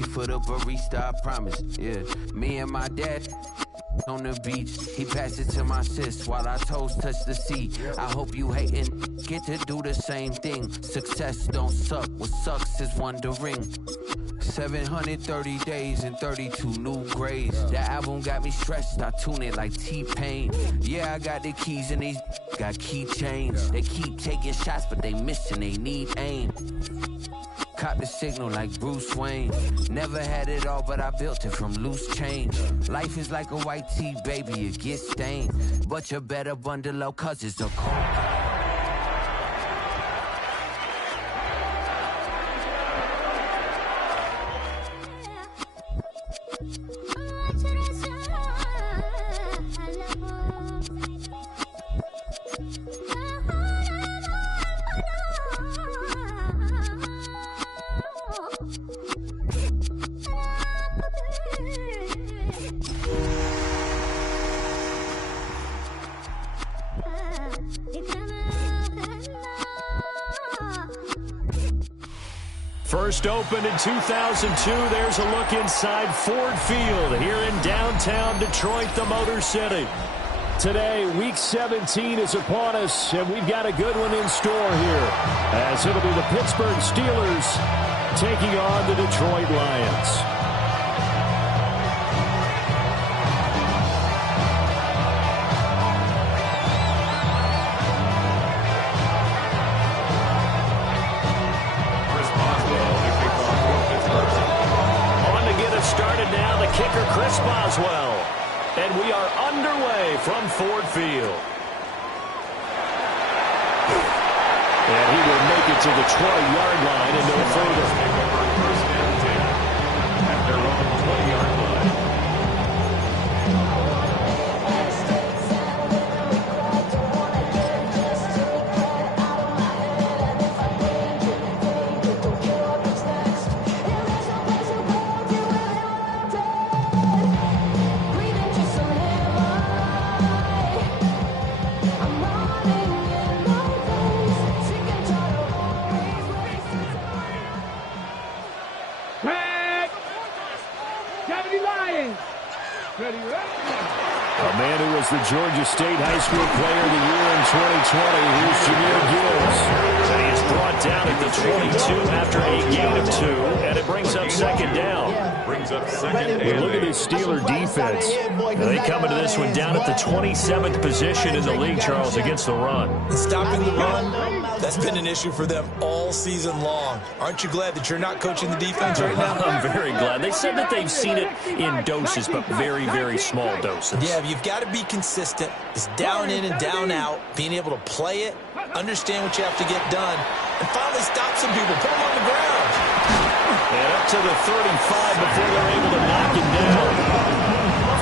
easy for the barista, I promise. Yeah, me and my dad on the beach. He passed it to my sis while our toes touch the sea. I hope you hating get to do the same thing. Success don't suck. What sucks is wondering. 730 days and 32 new grades. That album got me stressed. I tune it like T-Pain. Yeah, I got the keys and these got keychains. They keep taking shots, but they missing. They need aim. Cop the signal like Bruce Wayne. Never had it all, but I built it from loose change. Life is like a white tee, baby, it gets stained. But you better bundle up, cause it's a cold. First opened in 2002, there's a look inside Ford Field here in downtown Detroit, the Motor City. Today, Week 17 is upon us, and we've got a good one in store here, as it'll be the Pittsburgh Steelers taking on the Detroit Lions. Kicker Chris Boswell, and we are underway from Ford Field. And he will make it to the 20-yard line and no further. First down 10 at their own 20-yard line. A man who was the Georgia State High School Player of the Year in 2020. Here's Jahmyr Gibbs. And he is brought down at the 22 after a gain of 2, and it brings up second down. Look at this Steeler defense. They come into this one down at the 27th position in the league, Charles, against the run. Stopping the run, that's been an issue for them all season long. Aren't you glad that you're not coaching the defense right now? I'm very glad. They said that they've seen it in doses, but very, very small doses. Yeah, you've got to be consistent. It's down in and down out, being able to play it, understand what you have to get done, and finally stop some people, put them on the ground. And up to the 35 before they're able to knock him down.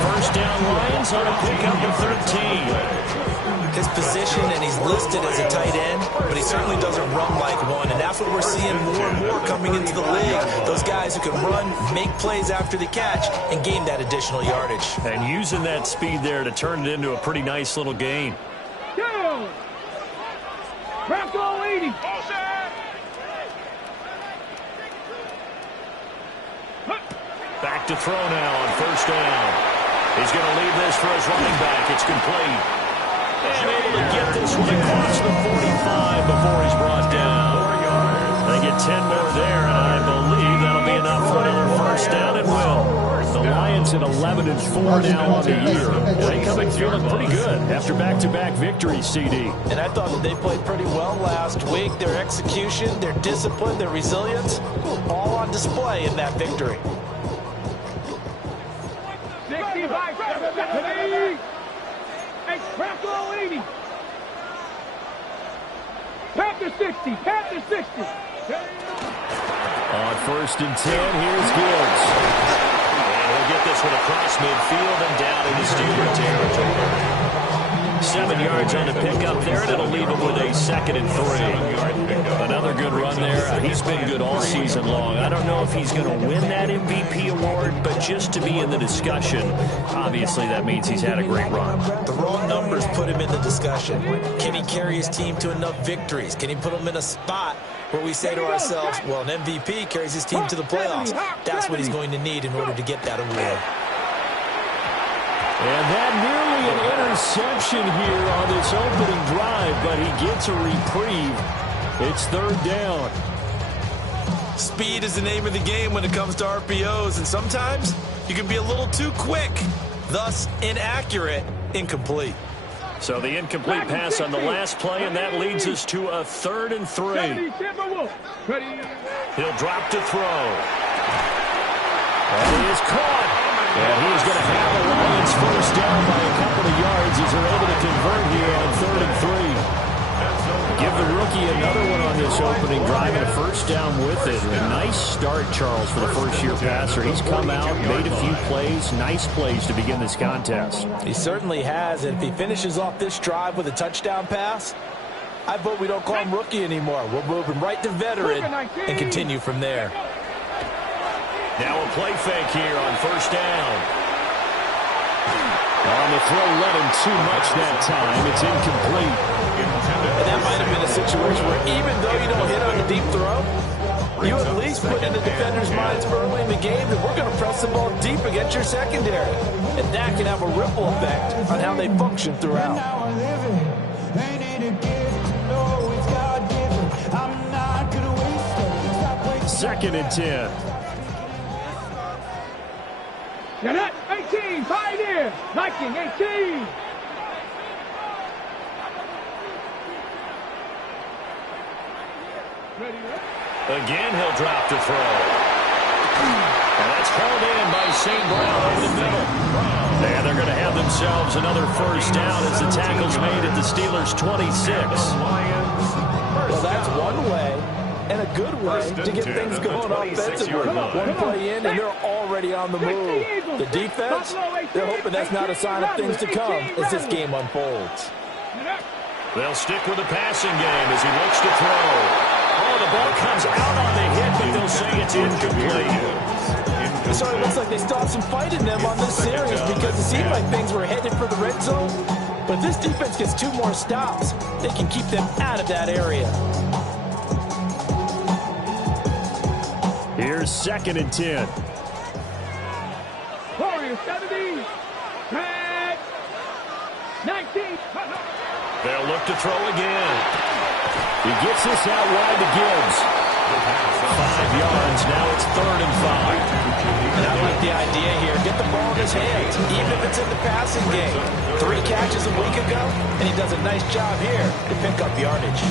First down Lions on a pickup of 13. His position, and he's listed as a tight end, but he certainly doesn't run like one, and that's what we're seeing more and more coming into the league. Those guys who can run, make plays after the catch, and gain that additional yardage. And using that speed there to turn it into a pretty nice little gain. Back to 80. Back to throw now on first down. He's going to leave this for his running back. It's complete. And able to get this one across the 45 before he's brought down. They get 10 more there, and I believe that'll be enough for another first down. It will. The Lions at 11-4 now on the year. They come in feeling pretty good after back-to-back victories, CD. And I thought that they played pretty well last week. Their execution, their discipline, their resilience, all on display in that victory. 65, 70. Hey, crack all 80. Panther 60, Panther 60. On first and 10, here's Gibbs. And he'll get this one across midfield and down into Steeler territory. 7 yards on the pickup there, and it'll leave him with a 2nd and 3. Another good run there. He's been good all season long. I don't know if he's going to win that MVP award, but just to be in the discussion, obviously that means he's had a great run. The raw numbers put him in the discussion. Can he carry his team to enough victories? Can he put them in a spot where we say to ourselves, well, an MVP carries his team to the playoffs. That's what he's going to need in order to get that award. And that nearly an interception here on this opening drive, but he gets a reprieve. It's third down. Speed is the name of the game when it comes to RPOs, and sometimes you can be a little too quick, thus inaccurate, incomplete. So the incomplete pass on the last play, and that leads us to a 3rd and 3. He'll drop to throw. And he is caught. And he's going to have the Lions first down by a couple of yards as they're able to convert here on 3rd and 3. Give the rookie another one on this opening drive and a first down with it. A nice start, Charles, for the first-year passer. He's come out, made a few plays, nice plays to begin this contest. He certainly has, and if he finishes off this drive with a touchdown pass, I vote we don't call him rookie anymore. We'll move him right to veteran and continue from there. Now a play fake here on first down. On the throw, led him too much that time. It's incomplete. And that might have been a situation where even though you don't hit on the deep throw, you at least put in the defender's minds early in the game that we're going to press the ball deep against your secondary. And that can have a ripple effect on how they function throughout. 2nd and 10. Gannett, 18, Pioneer, Viking, 18. Again, he'll drop to throw. And that's hauled in by St. Brown over the middle. And they're going to have themselves another first down as the tackle's made at the Steelers' 26. Well, that's one way, and a good way to get things going offensively. One play in, and they're already on the move. The defense, they're hoping that's not a sign of things to come as this game unfolds. They'll stick with the passing game as he looks to throw. Oh, the ball comes out on the hit, but they'll say it's incomplete. So it looks like they still have some fight in them on this series because it seemed like things were headed for the red zone. But if this defense gets 2 more stops, they can keep them out of that area. Here's 2nd and 10. Warriors, 70. 19. They'll look to throw again. He gets this out wide to Gibbs. 5 yards. Now it's 3rd and 5. And I like the idea here. Get the ball in his hands, even if it's in the passing game. 3 catches a week ago, and he does a nice job here to pick up yardage.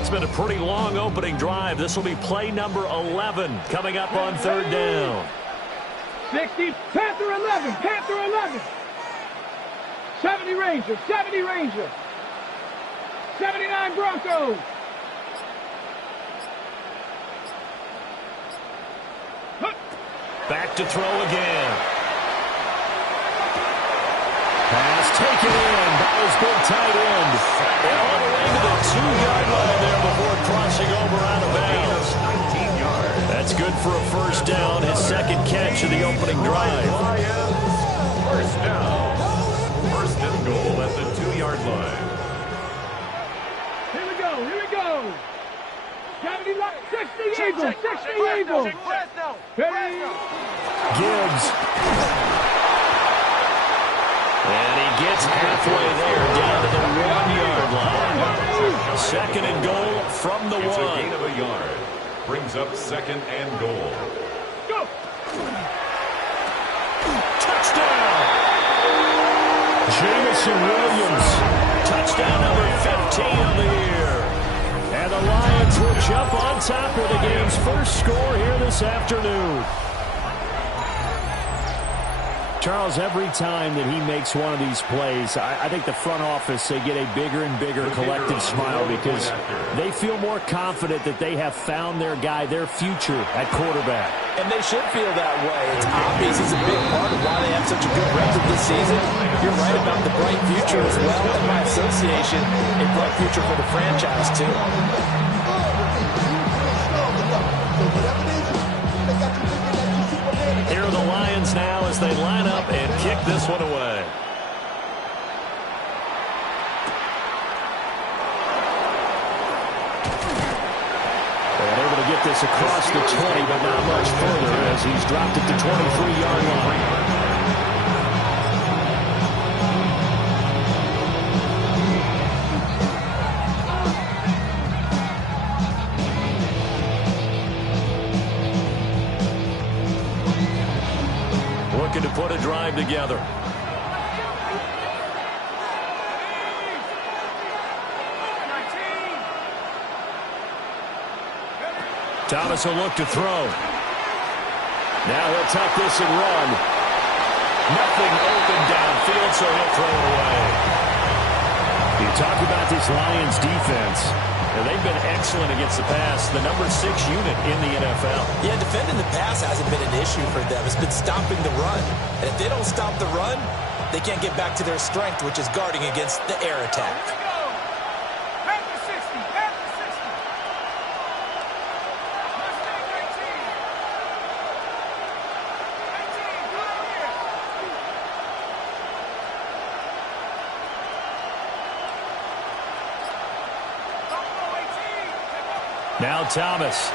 It's been a pretty long opening drive. This will be play number 11 coming up on 3rd down. 60, Panther 11, Panther 11. 70 Ranger, 70 Ranger. 79 Broncos. Back to throw again. Pass taken in by his big tight end. And all the way to the 2-yard line there before crossing over out of bounds. 19 yards. That's good for a first down. His 2nd catch of the opening drive. First down. 1st and goal at the 2-yard line. Here we go, here we go. 60 Eagles, 60 Eagles. Ready? Gibbs. And he gets halfway there, down to the 1-yard line. 2nd and goal from the 1. It's a gain of a yard. Brings up 2nd and goal. Go. Touchdown! Jamison Williams. Touchdown number 15 on the year. And the Lions will jump on top with the game's first score here this afternoon. Charles, every time that he makes one of these plays, I think the front office, they get a bigger and bigger collective smile because they feel more confident that they have found their guy, their future at quarterback. And they should feel that way. It's obvious he's a big part of why they have such a good record this season. You're right about the bright future as well, and by association, a bright future for the franchise, too. Here are the Lions now as as they line up and kick this one away. And able to get this across the 20, but not much further as he's dropped it to 23-yard line. Looking to put a drive together. Thomas will look to throw. Now he'll tuck this and run. Nothing open downfield, so he'll throw it away. You talk about this Lions defense. They've been excellent against the pass, the number 6 unit in the NFL. Yeah, defending the pass hasn't been an issue for them. It's been stopping the run. And if they don't stop the run, they can't get back to their strength, which is guarding against the air attack. Now Thomas.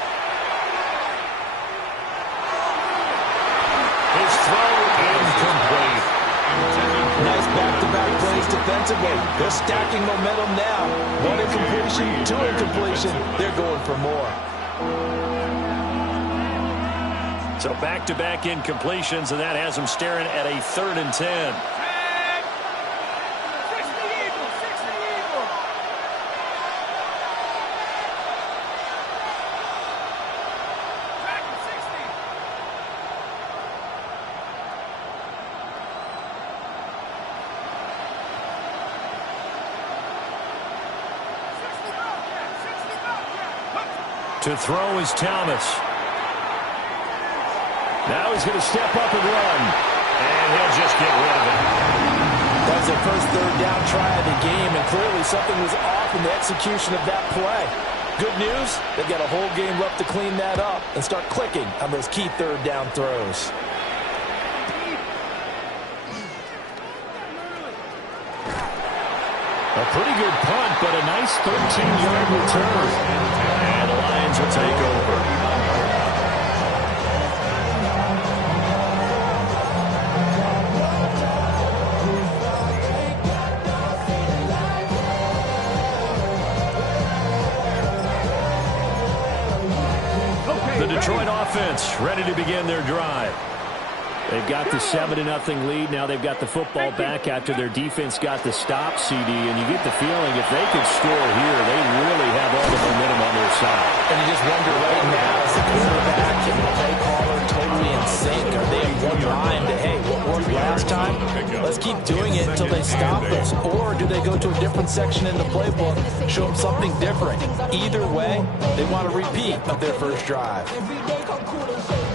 His throw incomplete. Nice back-to-back plays defensively. They're stacking momentum now. 1 incompletion, 2 incompletion. They're going for more. So back-to-back incompletions, and that has them staring at a 3rd and 10. To throw is Thomas. Now he's going to step up and run. And he'll just get rid of it. That was their first 3rd down try of the game, and clearly something was off in the execution of that play. Good news, they've got a whole game left to clean that up and start clicking on those key 3rd down throws. A pretty good punt, but a nice 13-yard return. And the Lions will take over. The Detroit offense ready to begin their drive. They've got the 7-0 lead. Now they've got the football back after their defense got the stop, CD. And you get the feeling if they could score here, they really have all the momentum on their side. And you just wonder right now, is the quarterback and the play caller totally in sync? Are they in one mind to, hey, what worked last time? Let's keep doing it until they stop us. Or do they go to a different section in the playbook, show them something different? Either way, they want a repeat of their first drive.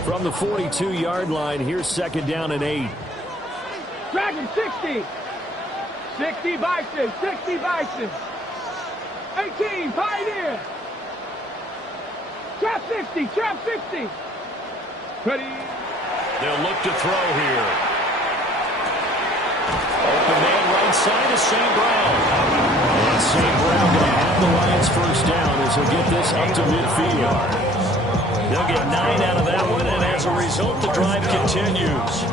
From the 42-yard line, here's 2nd down and 8. Dragon 60. 60 Bison. 60 Bison. 18 Pioneer. Trap 60. Trap 60. Ready. They'll look to throw here. Open man right side is St. Brown. And St. Brown going to have the Lions first down as he'll get this up to midfield. They'll get 9 out of that one, and as a result, the drive continues.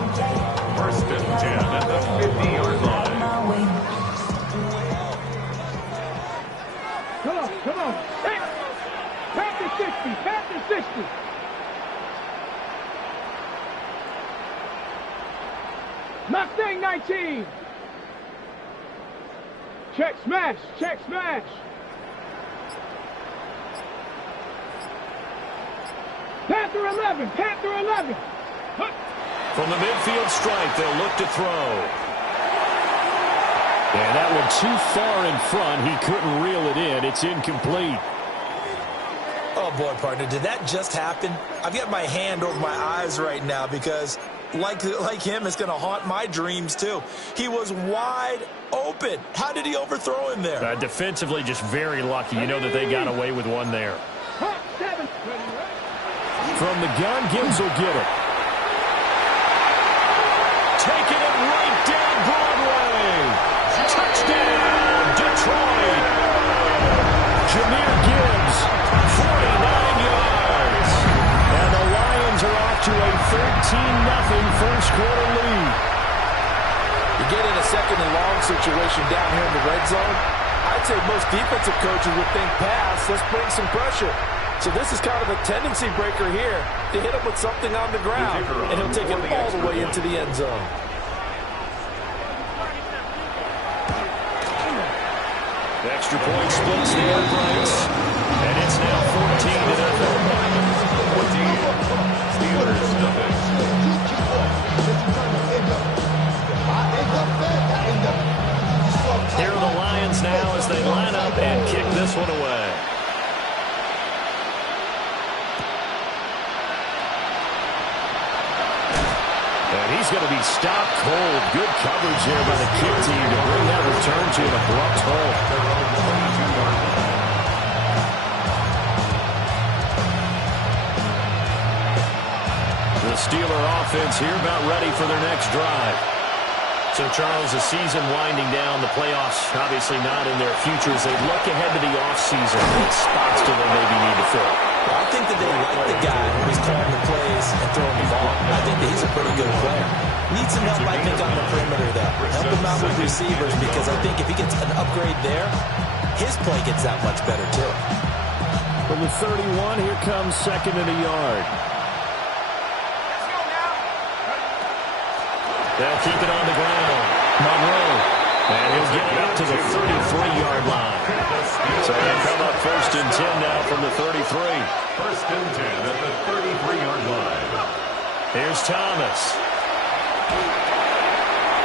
1st and 10 at the 50-yard line. Come on. Hey. Panther 60. Panther 60. Mustang 19. Check smash. Check smash. Panther 11. Panther 11. From the midfield stripe, they'll look to throw. And that one too far in front. He couldn't reel it in. It's incomplete. Oh, boy, partner, did that just happen? I've got my hand over my eyes right now because, like him, it's going to haunt my dreams, too. He was wide open. How did he overthrow him there? Defensively, just very lucky. You know that they got away with one there. From the gun, Gibbs will get it. first quarter lead. You get in a second and long situation down here in the red zone, I'd say most defensive coaches would think pass, let's bring some pressure. So this is kind of a tendency breaker here to hit him with something on the ground, and he'll take it all the way into the end zone. The extra point splits the uprights, and it's now 14-0. Steelers nothing. Here are the Lions now as they line up and kick this one away. And he's going to be stopped cold. Good coverage there by the kick team to bring that return to an abrupt halt. The Steeler offense here about ready for their next drive. So, Charles, the season winding down, the playoffs obviously not in their future as they look ahead to the offseason. What spots do they maybe need to fill? Well, I think that they like the guy who's calling the plays and throwing the ball. I think that he's a pretty good player. Needs some help, I think, on the perimeter, though. Help him out with receivers, because I think if he gets an upgrade there, his play gets that much better, too. From the 31, here comes second and a yard. They'll keep it on the ground. Monroe. And he'll get it up to the 33-yard line. So they'll come up first and 10 now from the 33. First and 10 at the 33-yard line. Here's Thomas.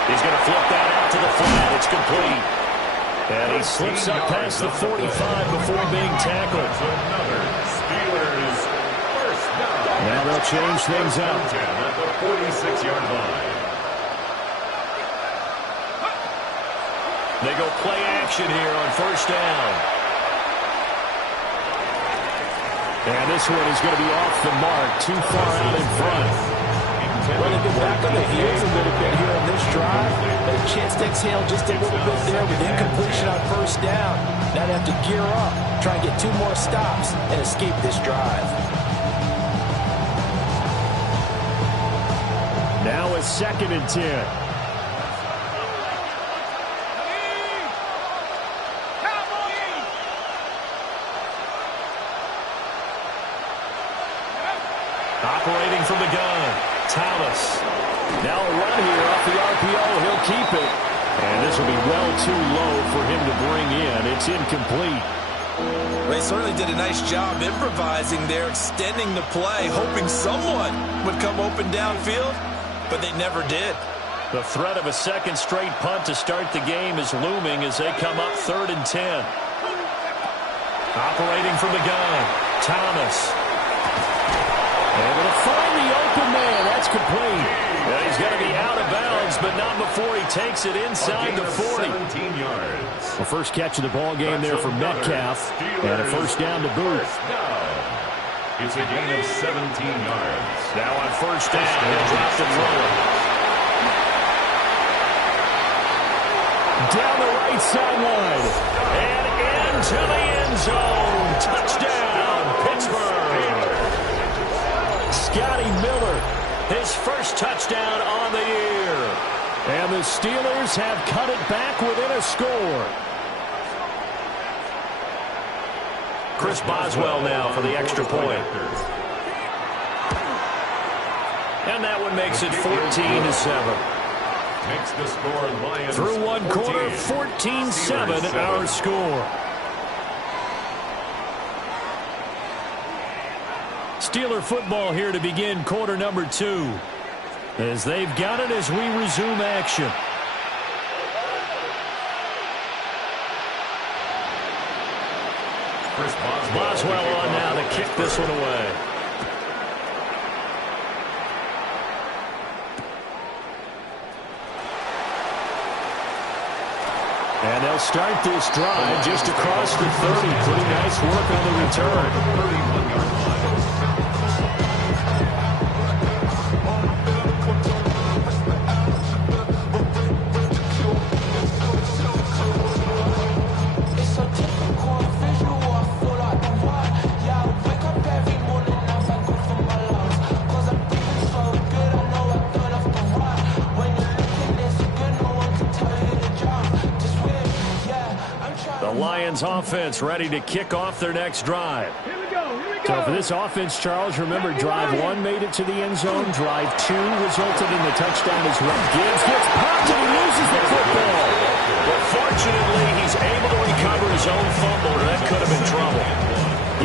He's going to flip that out to the flat. It's complete. And he slips up past the 45 before being tackled. Another Steelers first down. Now they'll change things up. 10 at the 46-yard line. They go play action here on first down. And this one is going to be off the mark, too far out in front. Well, they've been back on the heels a little bit here on this drive. Had a chance to exhale just a little bit there with incompletion on first down. Now they have to gear up, try and get 2 more stops, and escape this drive. Now it's second and 10. Operating from the gun, Thomas. Now a run here off the RPO. He'll keep it. And this will be well too low for him to bring in. It's incomplete. They certainly did a nice job improvising there, extending the play, hoping someone would come open downfield, but they never did. The threat of a second straight punt to start the game is looming as they come up third and 10. Operating from the gun, Thomas. Able to find the open man. That's complete. And he's going to be out of bounds, but not before he takes it inside the 40. 17 yards. The first catch of the ball game there for Metcalf. And a first down to boot. It's a gain of 17 yards. Now on first down, he'll drop the throw. Down the right sideline. And into the end zone. Touchdown, Pittsburgh. Scotty Miller, his first touchdown on the year. And the Steelers have cut it back within a score. Chris Boswell now for the extra point. And that one makes it 14-7. Makes the score Lions. Through one quarter, 14-7 our score. Steeler football here to begin quarter number 2. As they've got it as we resume action. Boswell on now to kick this one away. And they'll start this drive just across the 30. Pretty nice work on the return. 31-yard line. The Lions offense ready to kick off their next drive. Here we go. So for this offense, Charles, remember, drive 1 made it to the end zone. Drive 2 resulted in the touchdown as well. Gibbs gets popped and he loses the football. But fortunately, he's able to recover his own fumble, or that could have been trouble.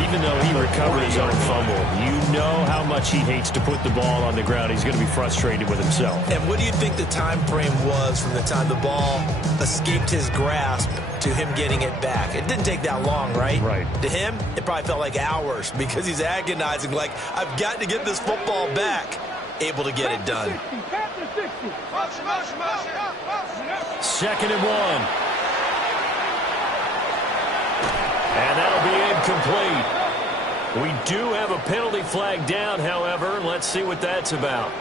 Even though he recovered his own fumble, you know how much he hates to put the ball on the ground. He's going to be frustrated with himself. And what do you think the time frame was from the time the ball escaped his grasp to him getting it back? It didn't take that long, right? Right. To him, it probably felt like hours because he's agonizing, like, I've got to get this football back. Able to get it done. 2nd and 1. And that'll be incomplete. We do have a penalty flag down, however. Let's see what that's about.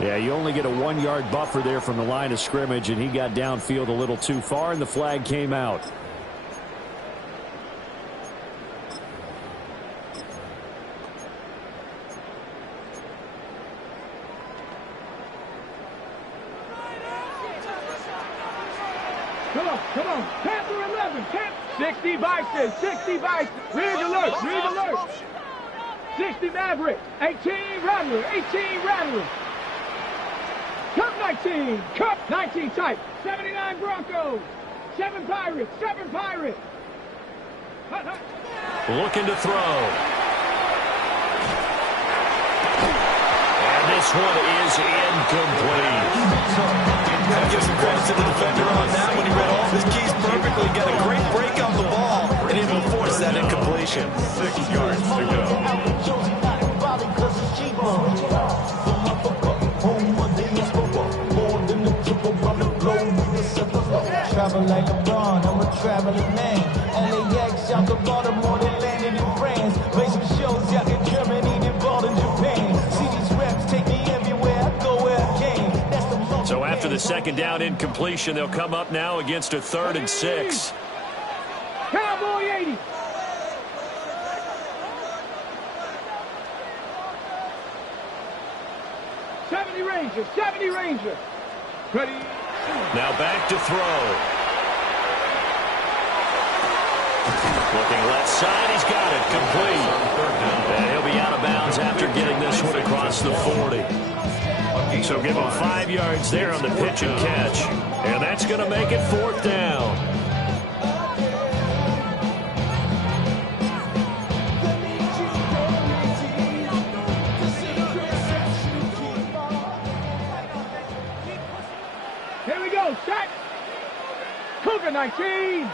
Yeah, you only get a 1-yard buffer there from the line of scrimmage, and he got downfield a little too far, and the flag came out. Come on. Panther 11. 60 Bison. 60 Bison. Rig alert. 60 Maverick. 18 Rattler. 18 Rattler. Cup 19. Cup 19 type. 79 Broncos. 7 Pirates. 7 Pirates. Looking to throw. And this one is incomplete. Got to give some credit to the defender on that when he read all of his keys perfectly. Got a great break on the ball and able to force that incompletion. 6 yards to go. Travel like LeBron, I'm a traveling man. LAX, out to Baltimore, they landed in France. Play some shows out in Germany, then ball in Japan. See these reps take me everywhere I go, where I came. That's the So after the 2nd down incompletion, they'll come up now against a 3rd and 6. Cowboy 80. Ranger. 70 Ranger. Ready. Now back to throw. Looking left side, he's got it, complete. And he'll be out of bounds after getting this one across the 40. So give him 5 yards there on the pitch and catch. And that's going to make it 4th down. Here we go, set. Cougar 19.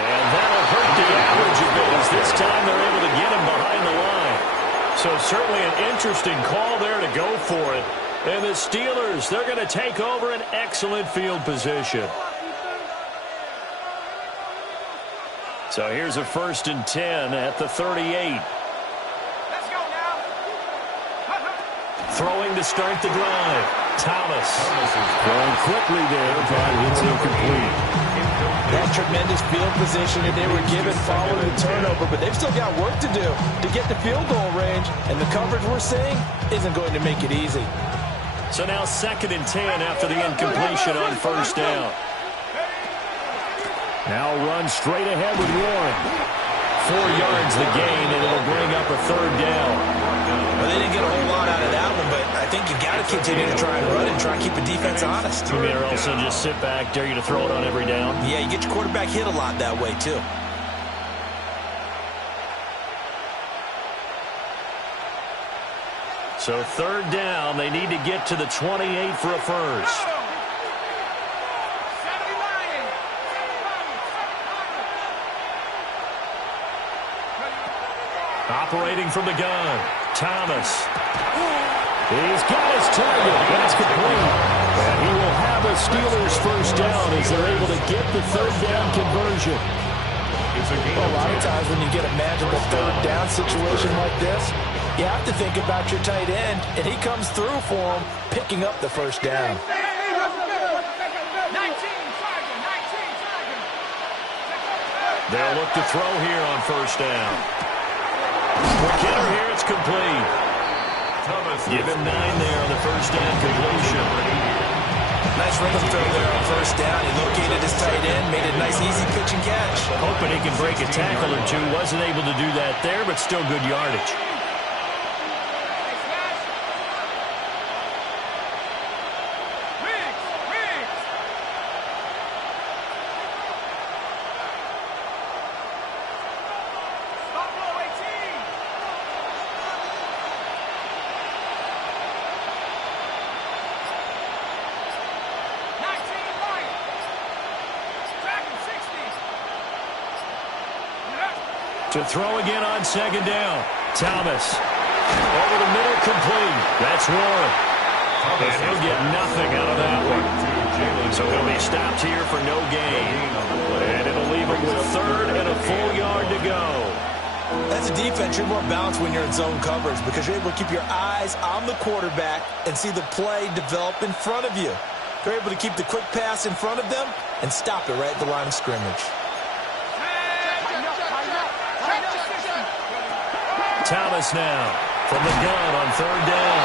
And that'll hurt the average a bit as this time they're able to get him behind the line. So certainly an interesting call there to go for it. And the Steelers, they're going to take over an excellent field position. So here's a 1st and 10 at the 38. Throwing to start the drive. Thomas throwing quickly there, but it's incomplete. That tremendous field position that they were given following the turnover, but they've still got work to do to get the field goal range, and the coverage we're seeing isn't going to make it easy. So now 2nd and 10 after the incompletion on 1st down. Now run straight ahead with Warren. 4 yards the gain, and it'll bring up a 3rd down. Well, they didn't get a whole lot out of that one, but I think you got to continue to try and run and try and keep the defense honest. You may also just sit back, dare you to throw it on every down. Yeah, you get your quarterback hit a lot that way, too. So 3rd down, they need to get to the 28 for a first. Operating from the gun, Thomas. He's got his target. That's complete. And he will have a Steelers 1st down as they're able to get the 3rd down conversion. Well, a lot of times when you get a magical 3rd down situation like this, you have to think about your tight end, and he comes through for him, picking up the 1st down. They'll look to throw here on 1st down. We'll get him here. It's complete. Give him 9 there on the first down completion. Nice rhythm throw there on first down. He located his tight end, made it a nice, easy pitch and catch. Hoping he can break a tackle or two. Wasn't able to do that there, but still good yardage. To throw again on second down. Thomas. Over the middle, complete. That's Warren. And he'll get nothing out of that one. So he'll be stopped here for no gain. And it'll leave him with 3rd and a full yard to go. As a defense, you're more balanced when you're in zone coverage because you're able to keep your eyes on the quarterback and see the play develop in front of you. You're able to keep the quick pass in front of them and stop it right at the line of scrimmage. Thomas now from the gun on 3rd down.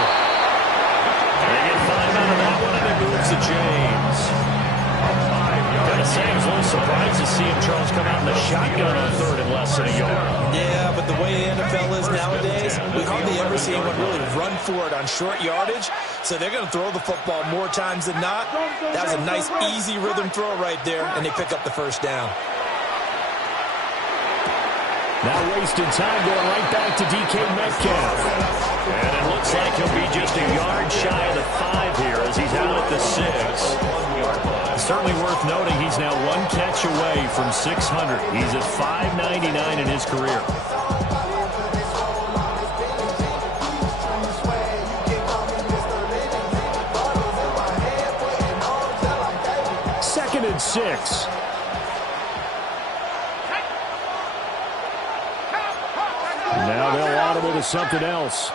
They get 5 out of that one, and it moves to James. Gotta say, I was a little surprised to see him, Charles, come out in the shotgun on 3rd and less than a yard. Yeah, but the way the NFL is nowadays, we hardly ever see anyone really run for it on short yardage, so they're going to throw the football more times than not. That was a nice, easy rhythm throw right there, and they pick up the first down. Now wasted time going right back to DK Metcalf. And it looks like he'll be just a yard shy of the 5 here as he's out at the 6. Certainly worth noting he's now 1 catch away from 600. He's at 599 in his career. Second and 6. Now they'll audible to something else.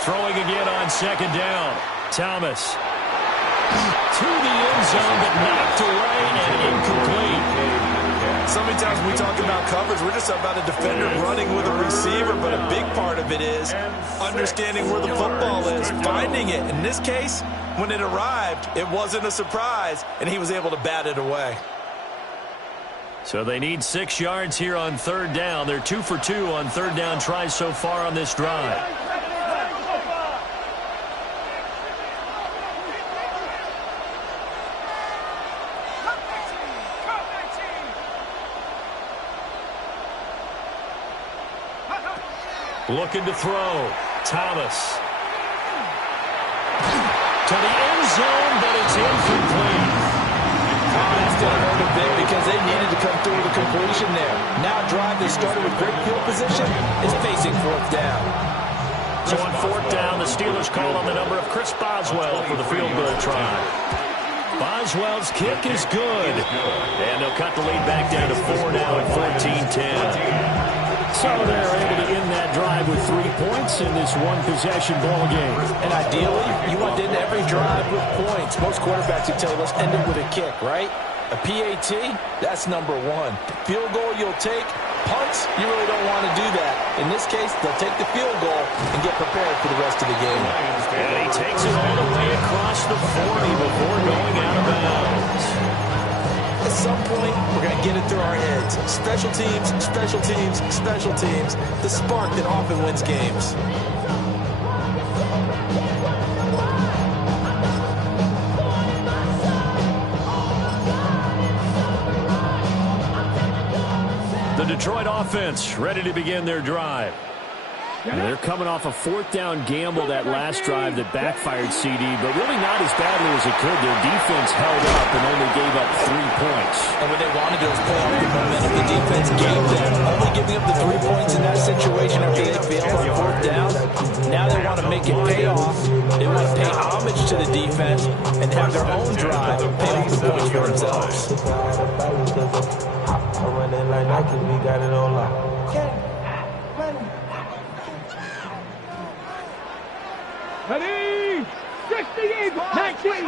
Throwing again on second down. Thomas. To the end zone, but knocked away and incomplete. So many times when we talk about coverage, we're just about a defender running with a receiver, but a big part of it is understanding where the football is, finding it. In this case, when it arrived, it wasn't a surprise, and he was able to bat it away. So they need 6 yards here on 3rd down. They're 2 for 2 on 3rd down tries so far on this drive. Looking to throw. Thomas. To the end zone, but it's incomplete. That's going to hurt a bit because they needed to come through with a completion there. Now a drive that started with great field position is facing 4th down. So on 4th down, the Steelers call on the number of Chris Boswell for the field goal try. Boswell's kick is good. And they'll cut the lead back down to 4 now at 14-10. So they're able to end that drive with 3 points in this one-possession ball game. And ideally, you want to end every drive with points. Most quarterbacks would tell you, let's end it with a kick, right? A PAT, that's number 1. Field goal you'll take. Punts, you really don't want to do that. In this case, they'll take the field goal and get prepared for the rest of the game. And he takes it all the way across the 40 before going out of bounds. At some point, we're going to get it through our heads. Special teams, special teams, special teams. The spark that often wins games. The Detroit offense ready to begin their drive. And they're coming off a 4th down gamble that last drive that backfired CD, but really not as badly as it could. Their defense held up and only gave up 3 points. And what they wanted to do is play off the momentum the defense gave them. Only giving up the 3 points in that situation after they failed on 4th down. Now they want to make it pay off. They want to pay homage to the defense and have their own drive pay off the points for themselves. Ready? 68, 19,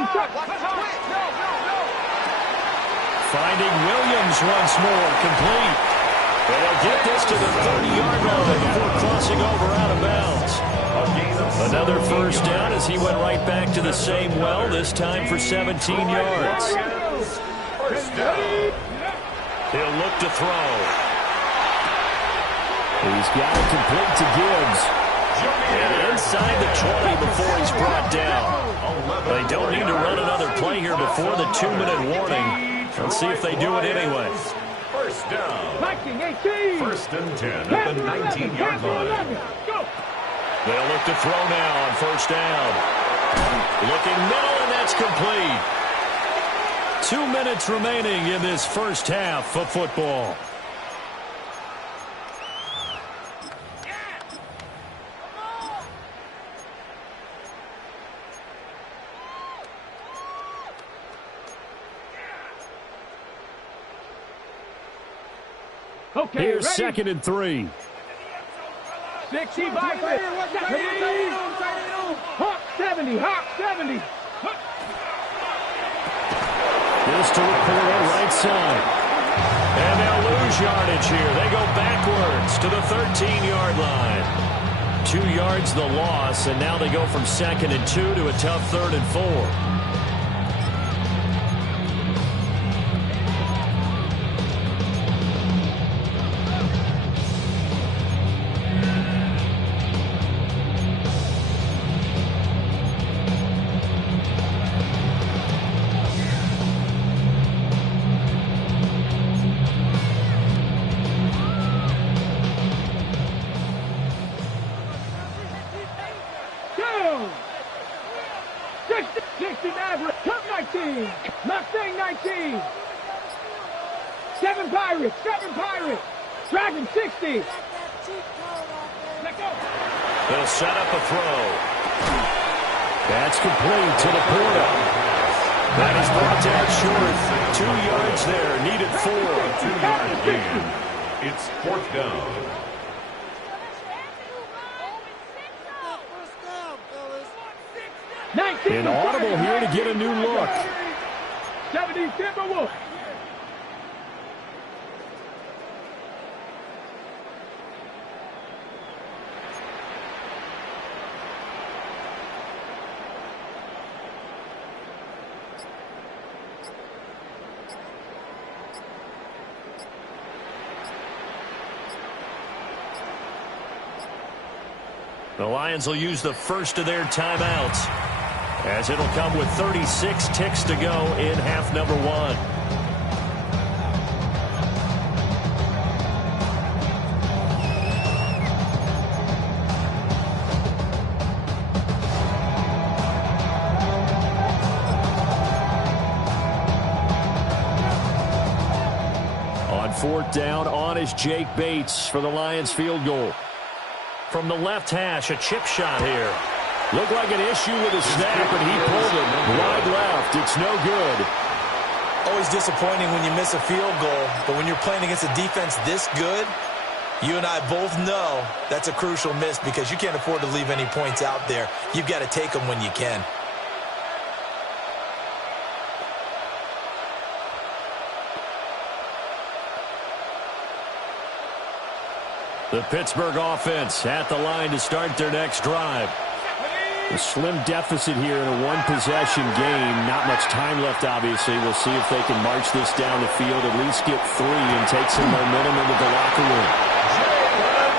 Finding Williams once more, complete. And they'll get this to the 30-yard line before crossing over out of bounds. Another first down as he went right back to the same well, this time for 17 yards. First down. He'll look to throw. He's got it complete to Gibbs. And inside the 20 before he's brought down. They don't need to run another play here before the 2-minute warning. Let's see if they do it anyway. First down. 18. First and 10 at the 19-yard line. They'll look to throw now on first down. Looking middle, and that's complete. 2 minutes remaining in this first half of football. Okay, Here's ready? 2nd and 3. 60 by 50. Hawk 70. Hawk 70. This to Laporta, right side. And they'll lose yardage here. They go backwards to the 13-yard line. 2 yards the loss, and now they go from 2nd and 2 to a tough 3rd and 4. Mustang 19. 7 Pirates. Dragon 60. Let go. They'll set up a throw. That's complete to Laporta. That is brought down short. 2 yards there. Needed 4. 2-yard gain. It's 4th down. Inaudible here to get a new look. 70 Timberwolves. The Lions will use the first of their timeouts, as it'll come with 36 ticks to go in half number 1. On 4th down, on is Jake Bates for the Lions field goal. From the left hash, a chip shot here. Looked like an issue with a snap, and he pulled it wide left. It's no good. Always disappointing when you miss a field goal, but when you're playing against a defense this good, you and I both know that's a crucial miss because you can't afford to leave any points out there. You've got to take them when you can. The Pittsburgh offense at the line to start their next drive. A slim deficit here in a one-possession game. Not much time left, obviously. We'll see if they can march this down the field, at least get 3 and take some momentum into the locker room.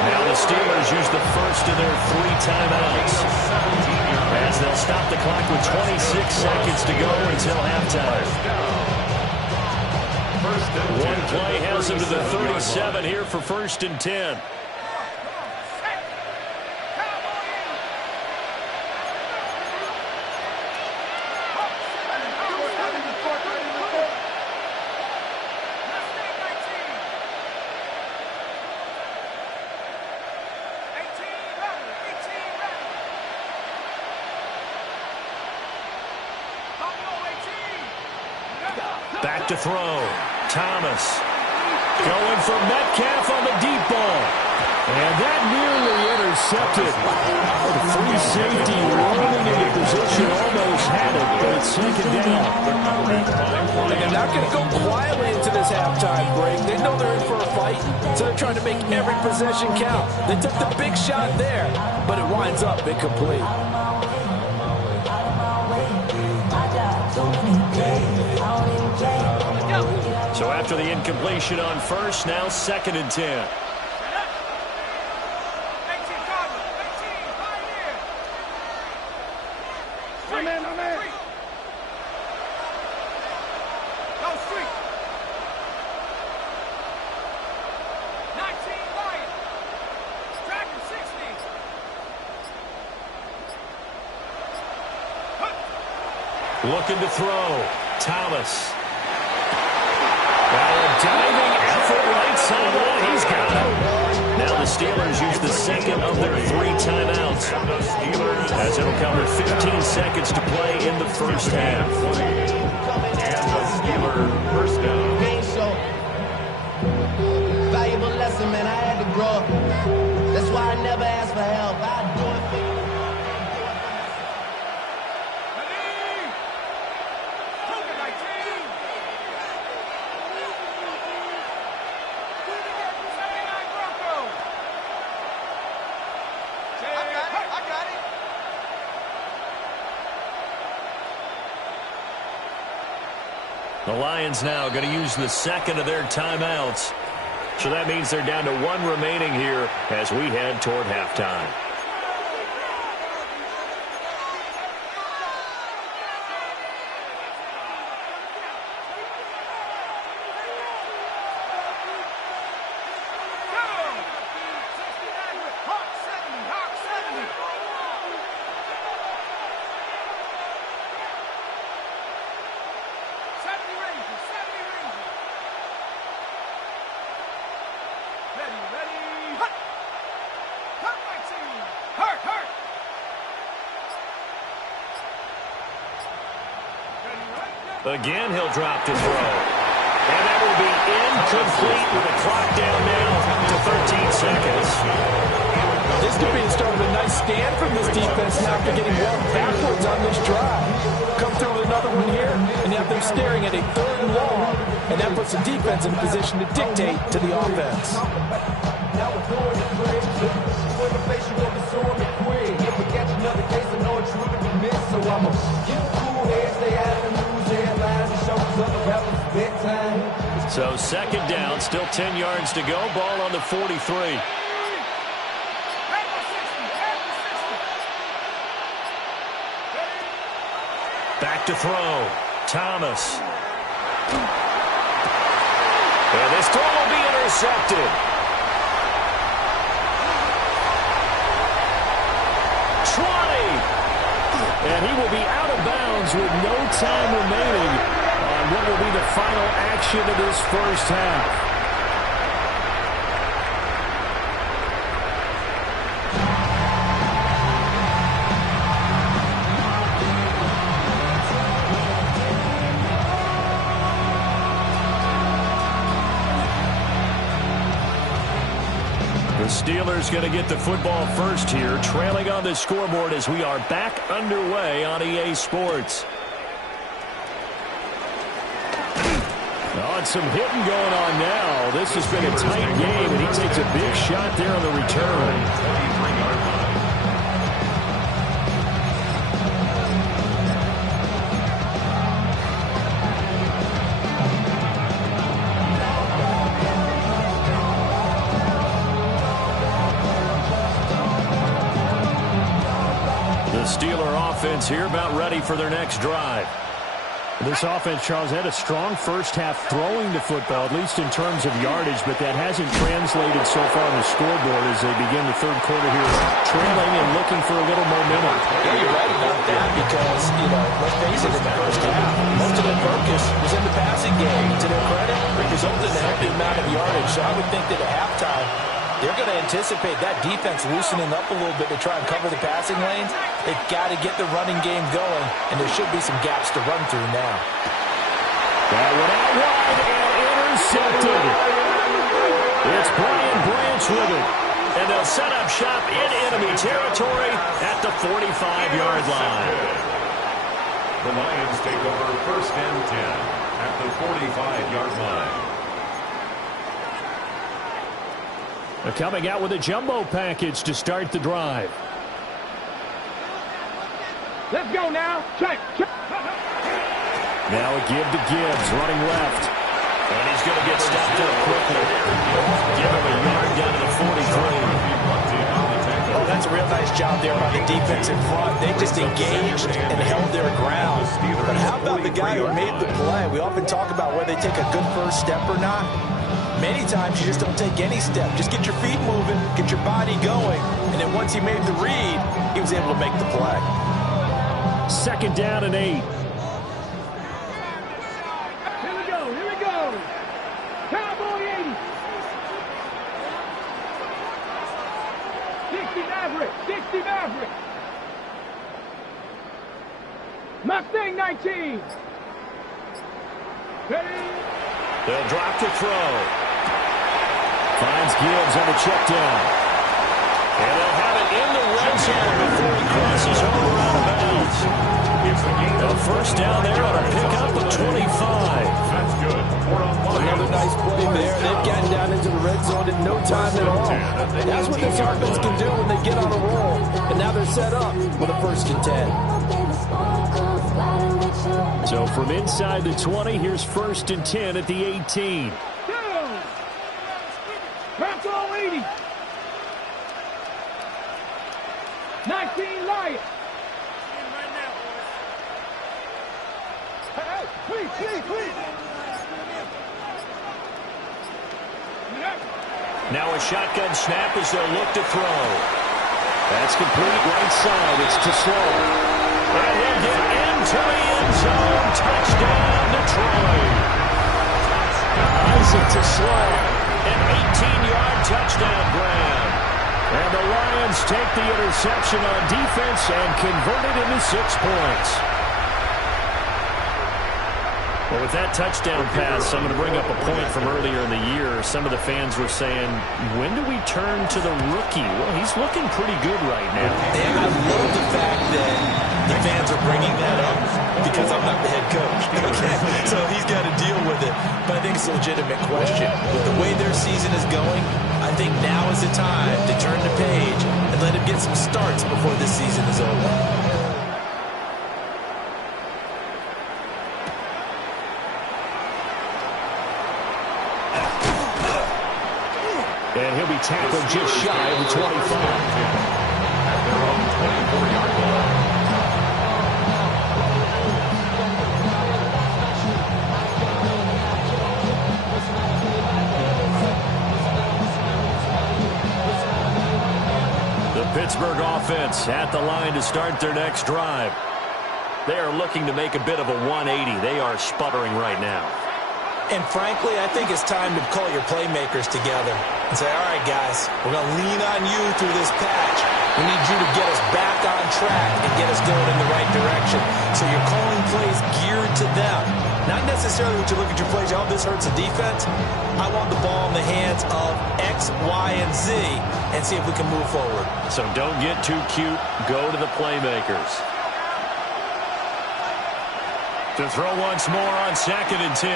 Now the Steelers use the first of their 3 timeouts, as they'll stop the clock with 26 seconds to go until halftime. One play has them to the 37 here for 1st and 10. Back to throw. Thomas going for Metcalf on the deep ball. And that nearly intercepted. The free safety running into position, almost had it, but it's 2nd down. not going to go quietly into this halftime break. They know they're in for a fight, so they're trying to make every possession count. They took the big shot there, but it winds up incomplete. So after the incompletion on first, now 2nd and 10. Looking to throw. Thomas. Well, a diving effort right sideline. He's got it. Now the Steelers use the second of their 3 timeouts, as it'll cover 15 seconds to play in the first half. And the Steeler first down. Valuable lesson, man. I had to grow up. That's why I never ask for help. I do it for you. The Lions now going to use the second of their timeouts. So that means they're down to 1 remaining here as we head toward halftime. Again, he'll drop to throw. And that will be incomplete with the clock down now to 13 seconds. This could be the start of a nice stand from this defense now after getting well backwards on this drive. Come through with another one here, and have them staring at a 3rd and long. And that puts the defense in a position to dictate to the offense. So 2nd down, still 10 yards to go. Ball on the 43. Back to throw. Thomas. And this throw will be intercepted. And he will be out of bounds with no time remaining on what will be the final action of this first half. Steelers going to get the football first here, trailing on the scoreboard as we are back underway on EA Sports. Oh, and some hitting going on now. This has been a tight game, and he takes a big shot there on the return. Steeler offense here about ready for their next drive. This offense, Charles, had a strong first half throwing the football, at least in terms of yardage, but that hasn't translated so far on the scoreboard as they begin the 3rd quarter here, trailing and looking for a little momentum. Yeah, you're right about that because, let's face it, in the first half, most of their focus was in the passing game. To their credit, it resulted in a healthy amount of yardage. So I would think that at halftime, they're going to anticipate that defense loosening up a little bit to try and cover the passing lanes. They've got to get the running game going, and there should be some gaps to run through now. That one out wide and intercepted. It's Brian Branch with it. And they'll set up shop in enemy territory at the 45-yard line. The Lions take over 1st and 10 at the 45-yard line. They're coming out with a jumbo package to start the drive. Let's go now. Check. Now a give to Gibbs, running left. And he's going to get stopped up quickly. Give him a yard down to the 43. Oh, that's a real nice job there by the defense in front. They just engaged and held their ground. But how about the guy who made the play? We often talk about whether they take a good first step or not. Many times you just don't take any step. Just get your feet moving, get your body going. And then once he made the read, he was able to make the play. 2nd down and 8. Here we go. Cowboy 80. 60 Maverick. Mustang 19. Ready? They'll drop to throw. Finds Gibbs on the check down. And they'll have it in the red zone before he crosses over out of bounds. A first down there on a pickup of 25. That's good. 4-on-1. Another nice play there. They've gotten down into the red zone in no time at all. That's what this offense can do when they get on a roll. And now they're set up with a 1st and 10. So from inside the 20, here's 1st and 10 at the 18. Bronco 80. 19 Lions. Hey, please. Now a shotgun snap as they'll look to throw. That's complete right side. It's to Slow. And he'll get into the end zone. Touchdown, Detroit. Isaac to Slow. An 18-yard touchdown grab. And the Lions take the interception on defense and convert it into 6 points. Well, with that touchdown pass, I'm going to bring up a point from earlier in the year. Some of the fans were saying, when do we turn to the rookie? Well, he's looking pretty good right now. And I love the fact that the fans are bringing that up because I'm not the head coach. Okay? So he's got to deal with it. But I think it's a legitimate question. With the way their season is going, I think now is the time to turn the page and let him get some starts before this season is over. And he'll be tackled just shy of the 25. At their own 24-yard line. The Pittsburgh offense at the line to start their next drive. They are looking to make a bit of a 180. They are sputtering right now. And frankly, I think it's time to call your playmakers together and say, all right, guys, we're going to lean on you through this patch. We need you to get us back on track and get us going in the right direction. So you're calling plays geared to them. Not necessarily when you look at your plays, oh, this hurts the defense. I want the ball in the hands of X, Y, and Z and see if we can move forward. So don't get too cute. Go to the playmakers. To throw once more on 2nd and 10.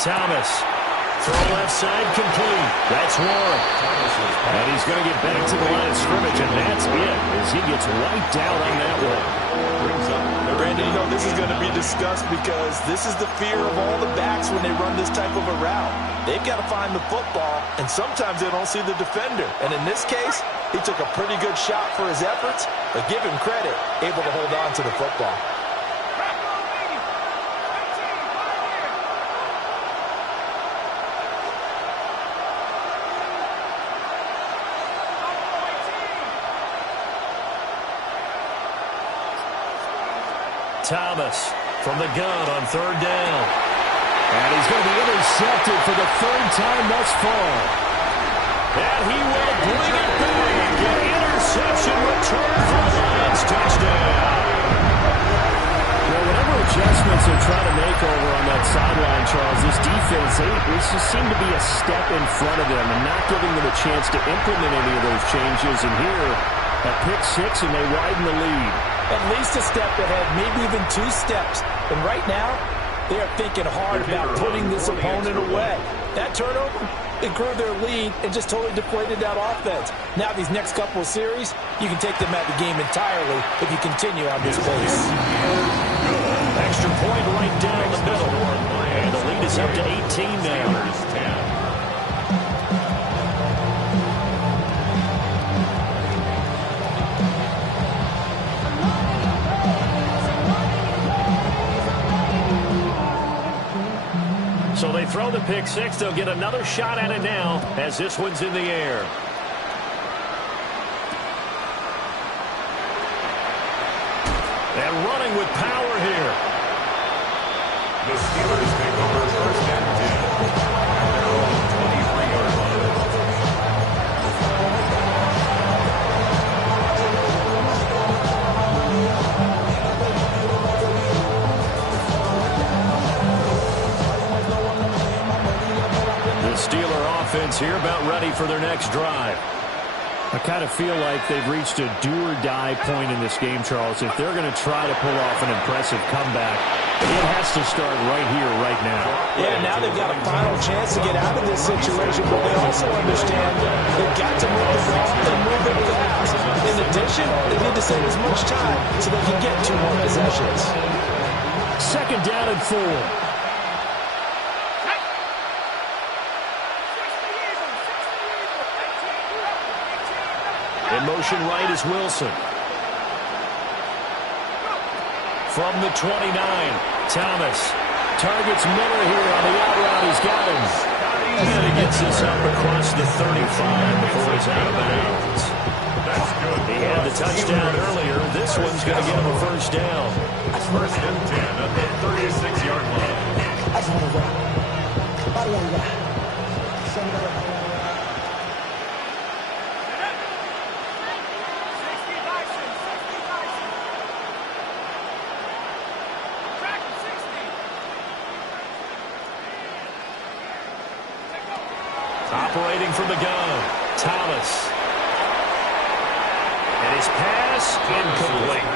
Thomas. Throw left side complete. That's Warren. And he's going to get back to the line of scrimmage, and that's it as he gets wiped out on that one. Brandon, you know this is going to be discussed because this is the fear of all the backs when they run this type of a route. They've got to find the football, and sometimes they don't see the defender. And in this case, he took a pretty good shot for his efforts, but give him credit, able to hold on to the football. Thomas from the gun on 3rd down. And he's going to be intercepted for the 3rd time thus far. And he will bring it back. An interception return for the Lions. Touchdown. Well, whatever adjustments they're trying to make over on that sideline, Charles, this defense, this just seemed to be a step in front of them and not giving them a chance to implement any of those changes. And here, a pick 6, and they widen the lead. at least a step ahead, maybe even 2 steps. And right now, they are thinking hard about putting this opponent away. That turnover, it grew their lead and just totally deflated that offense. Now these next couple of series, you can take them out of the game entirely if you continue on this pace. Extra point right down the middle. And the lead is up to 18 now. So they throw the pick six. They'll get another shot at it now as this one's in the air. And running with power here. The Steelers take over first and 10 at their own 23-yard line. The Steeler offense here about ready for their next drive. I kind of feel like they've reached a do-or-die point in this game, Charles. If they're going to try to pull off an impressive comeback, it has to start right here, right now. Yeah, now they've got a final chance to get out of this situation, but they also understand they've got to move the ball and move it fast. In addition, they need to save as much time so they can get 2 more possessions. Second down and 4. In motion right is Wilson. From the 29, Thomas targets Miller here on the out route. He's got him. And he gets this up across the 35 before he's out of bounds. He had the touchdown earlier. This one's going to get him a first down. First and 10 at the 36-yard line. Operating from the gun, Thomas. And his pass incomplete.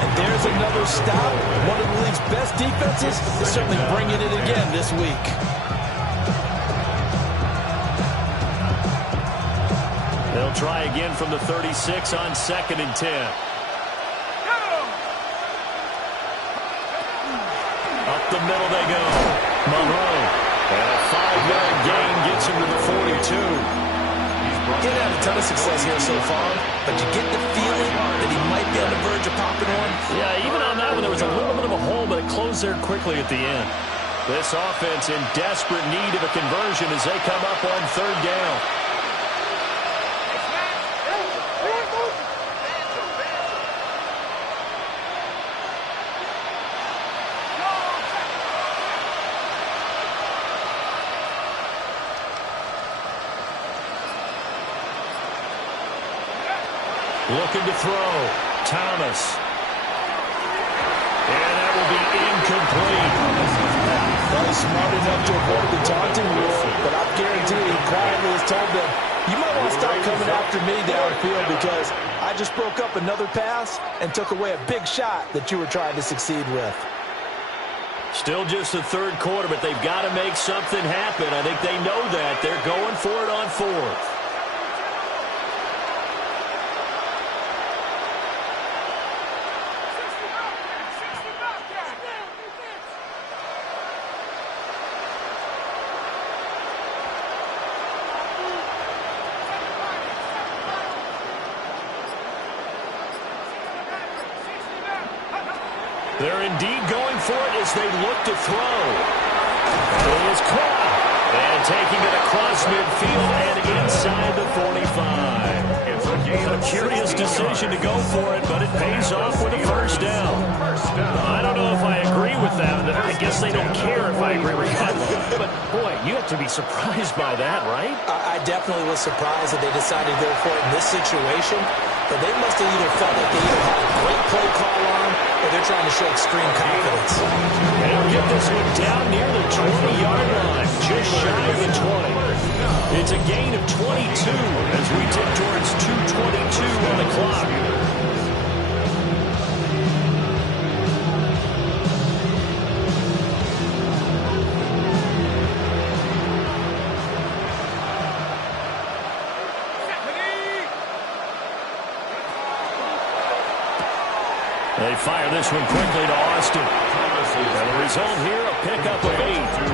And there's another stop. One of the league's best defenses is certainly bringing it again this week. They'll try again from the 36 on 2nd and 10. Up the middle they go. Monroe. And a 5-yard gain gets him to the 42. He's had a ton of success here so far, but you get the feeling that he might be on the verge of popping one. Yeah, even on that one, there was a little bit of a hole, but it closed there quickly at the end. This offense in desperate need of a conversion as they come up on 3rd down. Looking to throw. Thomas. And that will be incomplete. Well, he's smart enough to avoid the taunting rule, but I guarantee he quietly has told them, you might want to stop coming after me downfield because I just broke up another pass and took away a big shot that you were trying to succeed with. Still just the 3rd quarter, but they've got to make something happen. I think they know that. They're going for it on 4th. They're indeed going for it as they look to throw. It is caught. And taking it across midfield and inside the 45. It's a curious decision to go for it, but it pays off with a first down. I don't know if I agree with that. I guess they don't care if I agree with that. But, boy, you have to be surprised by that, right? I definitely was surprised that they decided to go for it in this situation. But they must have either felt like they either had a great play call on or they're trying to show extreme confidence. And they'll get this one down near the 20-yard line, just shy of the 20. It's a gain of 22 as we tip towards 2:22 on the clock. fire this one quickly to Austin. And the result here, a pickup of 8.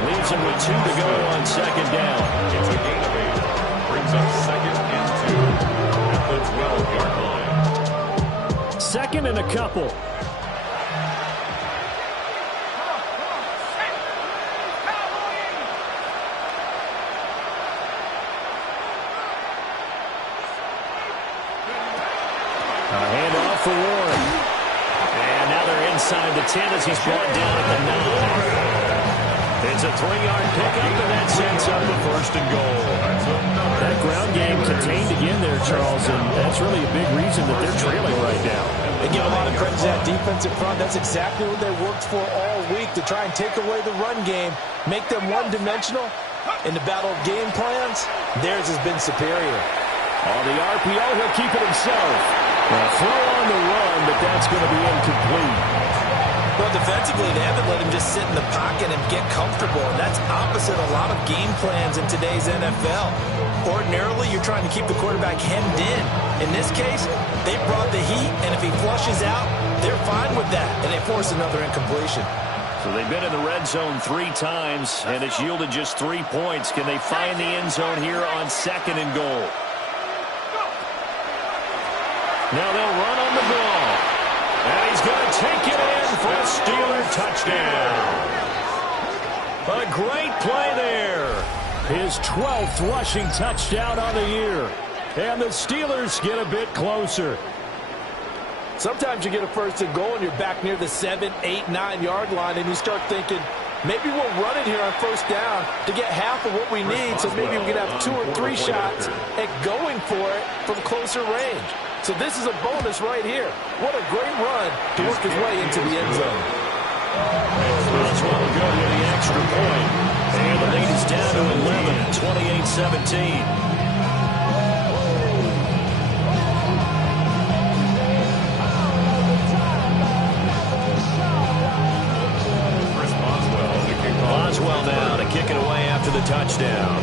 Leaves him with 2 to go on second down. It's a gain of 8. Brings up 2nd and 2 at the 12-yard line. Second and a couple. A handoff for Warren. And now they're inside the 10 as he's brought down at the 9. It's a 3-yard pickup, and that sets up the 1st and goal. That ground game contained again there, Charles, and that's really a big reason that they're trailing right now. They give a lot of credit to that defensive front. That's exactly what they worked for all week, to try and take away the run game, make them one-dimensional. In the battle of game plans, theirs has been superior. On the RPO, he'll keep it himself. Well, throw on the run, but that's going to be incomplete. Well, defensively, they haven't let him just sit in the pocket and get comfortable, and that's opposite a lot of game plans in today's NFL. Ordinarily, you're trying to keep the quarterback hemmed in. In this case, they brought the heat, and if he flushes out, they're fine with that, and they force another incompletion. So they've been in the red zone 3 times, and it's yielded just 3 points. Can they find the end zone here on 2nd and goal? Now they'll run on the ball. And he's going to take it in for a Steeler touchdown. A great play there. His 12th rushing touchdown on the year. And the Steelers get a bit closer. Sometimes you get a 1st and goal and you're back near the 7, 8, 9-yard line, and you start thinking, maybe we'll run it here on 1st down to get half of what we need, so maybe we can have 2 or 3 shots at going for it from closer range. So this is a bonus right here. What a great run to work his way into the end zone. Boswell good with the extra point. And the lead is down to 11, 28-17. Boswell now to kick it away after the touchdown.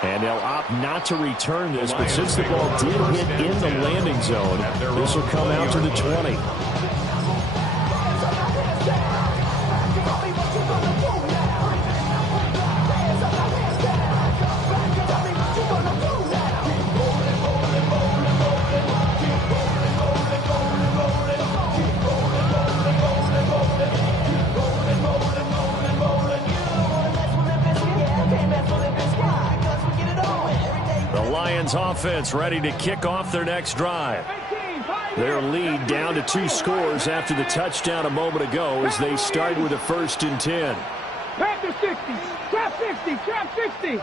And they'll opt not to return this, but since the ball did hit in the landing zone, this will come out to the 20. Offense ready to kick off their next drive. Their lead down to 2 scores after the touchdown a moment ago as they start with a 1st and 10. Back to 60. Trap 60. Trap 60.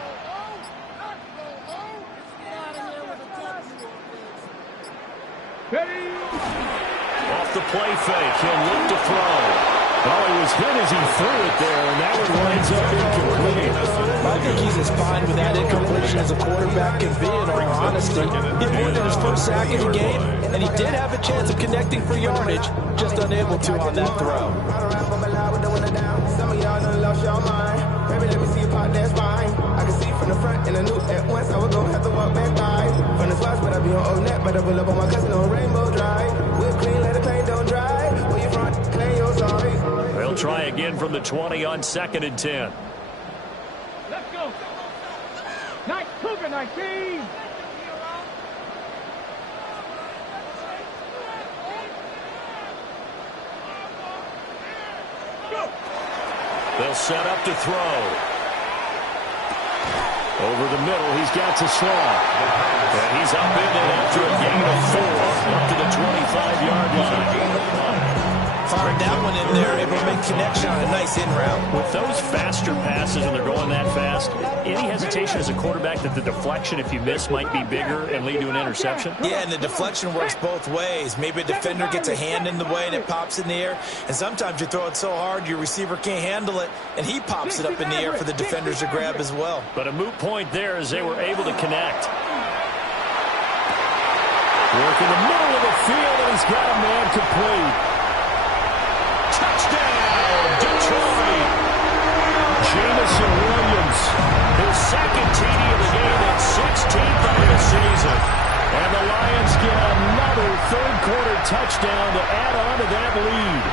Ready. Off the play fake. He'll look to throw. Oh, he was hit as he threw it there, and that one winds up incomplete. I think he's as fine with that incompletion as a quarterback can be, in all honesty. He avoided his 1st sack of the game, and he did have a chance of connecting for yardage, just unable to on that throw. Some of y'all done lost your mind. Baby, let me see you pop that spine. I can see from the front, and I knew at once I was gonna have to walk back by. From the spots, but I be on old net, but I pull up on my cousin on Rainbow Drive. Whip clean, let the paint don't dry. Where you from? Claim your sorry. They'll try again from the 20 on 2nd and 10. Let's go. Cougar 19. Go. They'll set up to throw. Over the middle, he's got to Slaw. And he's up in it after a gain of 4 up to the 25-yard line. Fired that one in there, able to make connection on a nice in route. With those faster passes when they're going that fast, any hesitation as a quarterback that the deflection, if you miss, might be bigger and lead to an interception? Yeah, and the deflection works both ways. Maybe a defender gets a hand in the way and it pops in the air, and sometimes you throw it so hard your receiver can't handle it, and he pops it up in the air for the defenders to grab as well. But a moot point there as they were able to connect. Work in the middle of the field, and he's got a man complete. Touchdown, Detroit! Jameson Williams. His 2nd TD of the game and 16th of the season. And the Lions get another third-quarter touchdown to add on to that lead.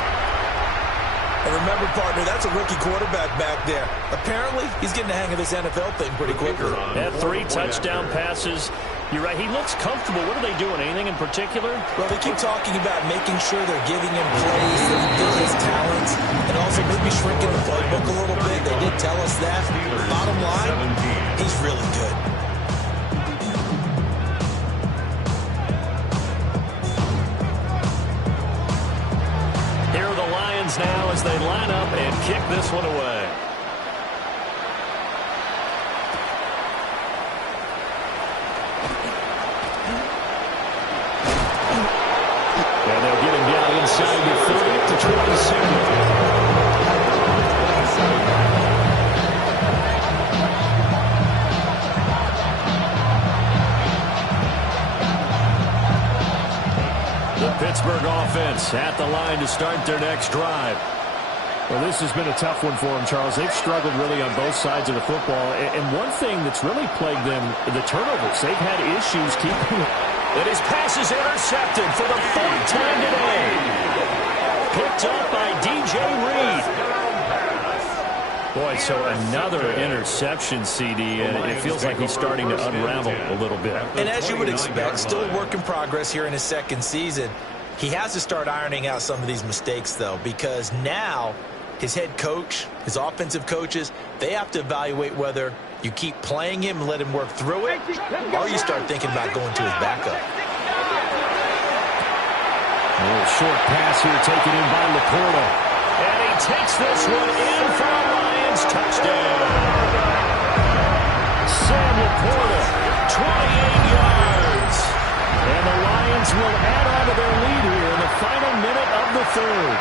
And remember, partner, that's a rookie quarterback back there. Apparently, he's getting the hang of this NFL thing pretty quickly. Had 3 touchdown passes. You're right, he looks comfortable. What are they doing? Anything in particular? Well, they keep talking about making sure they're giving him plays that fit his talents and also maybe shrinking the playbook a little bit. They did tell us that. Bottom line, he's really good. Here are the Lions now as they line up and kick this one away. And they'll get him down inside the 30 to 27. Pittsburgh offense at the line to start their next drive. Well, this has been a tough one for them, Charles. They've struggled really on both sides of the football. And one thing that's really plagued them, the turnovers. They've had issues keeping it. And his pass is intercepted for the 4th time today. Picked up by DJ Reed. Boy, so another interception, CD, and it feels like he's starting to unravel a little bit. And as you would expect, still a work in progress here in his second season. He has to start ironing out some of these mistakes, though, because now his head coach, his offensive coaches, they have to evaluate whether you keep playing him and let him work through it, or you start thinking about going to his backup. A little short pass here taken in by Laporta. And he takes this one in for a Lions touchdown. Sam Laporta, 28 yards. And the Lions will add on to their lead here in the final minute of the third.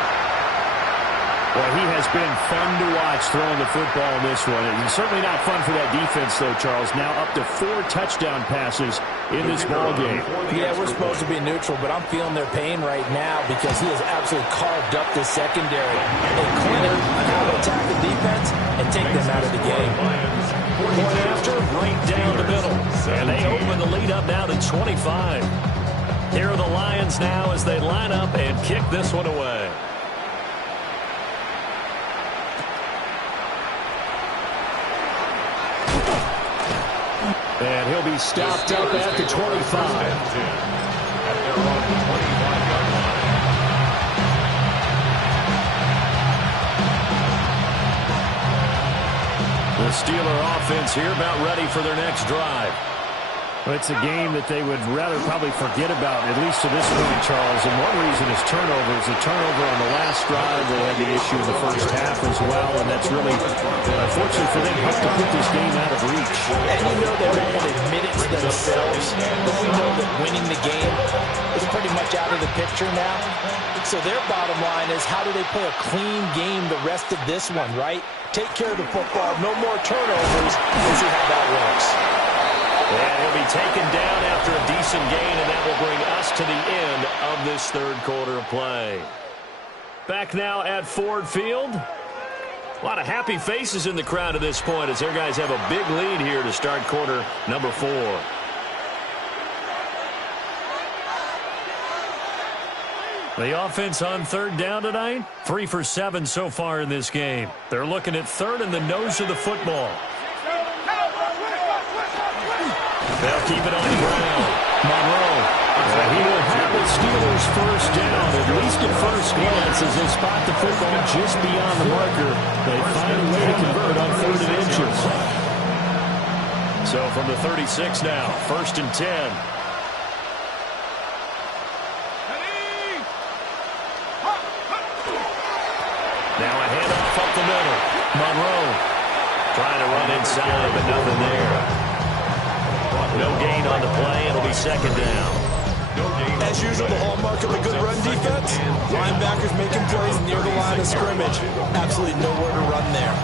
Well, he has been fun to watch throwing the football in this one. It's certainly not fun for that defense, though, Charles. Now up to 4 touchdown passes in this ball game. Yeah, we're supposed to be neutral, but I'm feeling their pain right now because he has absolutely carved up the secondary. A clinic on how to attack the defense and take them out of the game. Point after, right down the middle. And they open the lead up now to 25. Here are the Lions now as they line up and kick this one away. And he'll be stopped up at the 25. The Steeler offense here about ready for their next drive. Well, it's a game that they would rather probably forget about, at least to this point, Charles. And one reason is turnovers. The turnover on the last drive, they had the issue in the first half as well. And that's really, unfortunately for them, helped to put this game out of reach. And you know they won't admit it to themselves, but we know that winning the game is pretty much out of the picture now. So their bottom line is, how do they play a clean game the rest of this one, right? Take care of the football, no more turnovers, and see how that works. And he'll be taken down after a decent gain, and that will bring us to the end of this third quarter of play. Back now at Ford Field. A lot of happy faces in the crowd at this point as their guys have a big lead here to start quarter number 4. The offense on third down tonight, 3 for 7 so far in this game. They're looking at third in the nose of the football. They'll keep it on the ground. Monroe. He will have the Steelers first down, at least at first glance, as they spot the football just beyond the marker. They find a way to convert on 3rd and inches. So from the 36 now, 1st and 10. Now a handoff up the middle. Monroe trying to run inside, but nothing there. No gain on the play. It'll be 2nd down. As usual, the hallmark of a good run defense, linebackers making plays near the line of scrimmage. Absolutely nowhere to run there.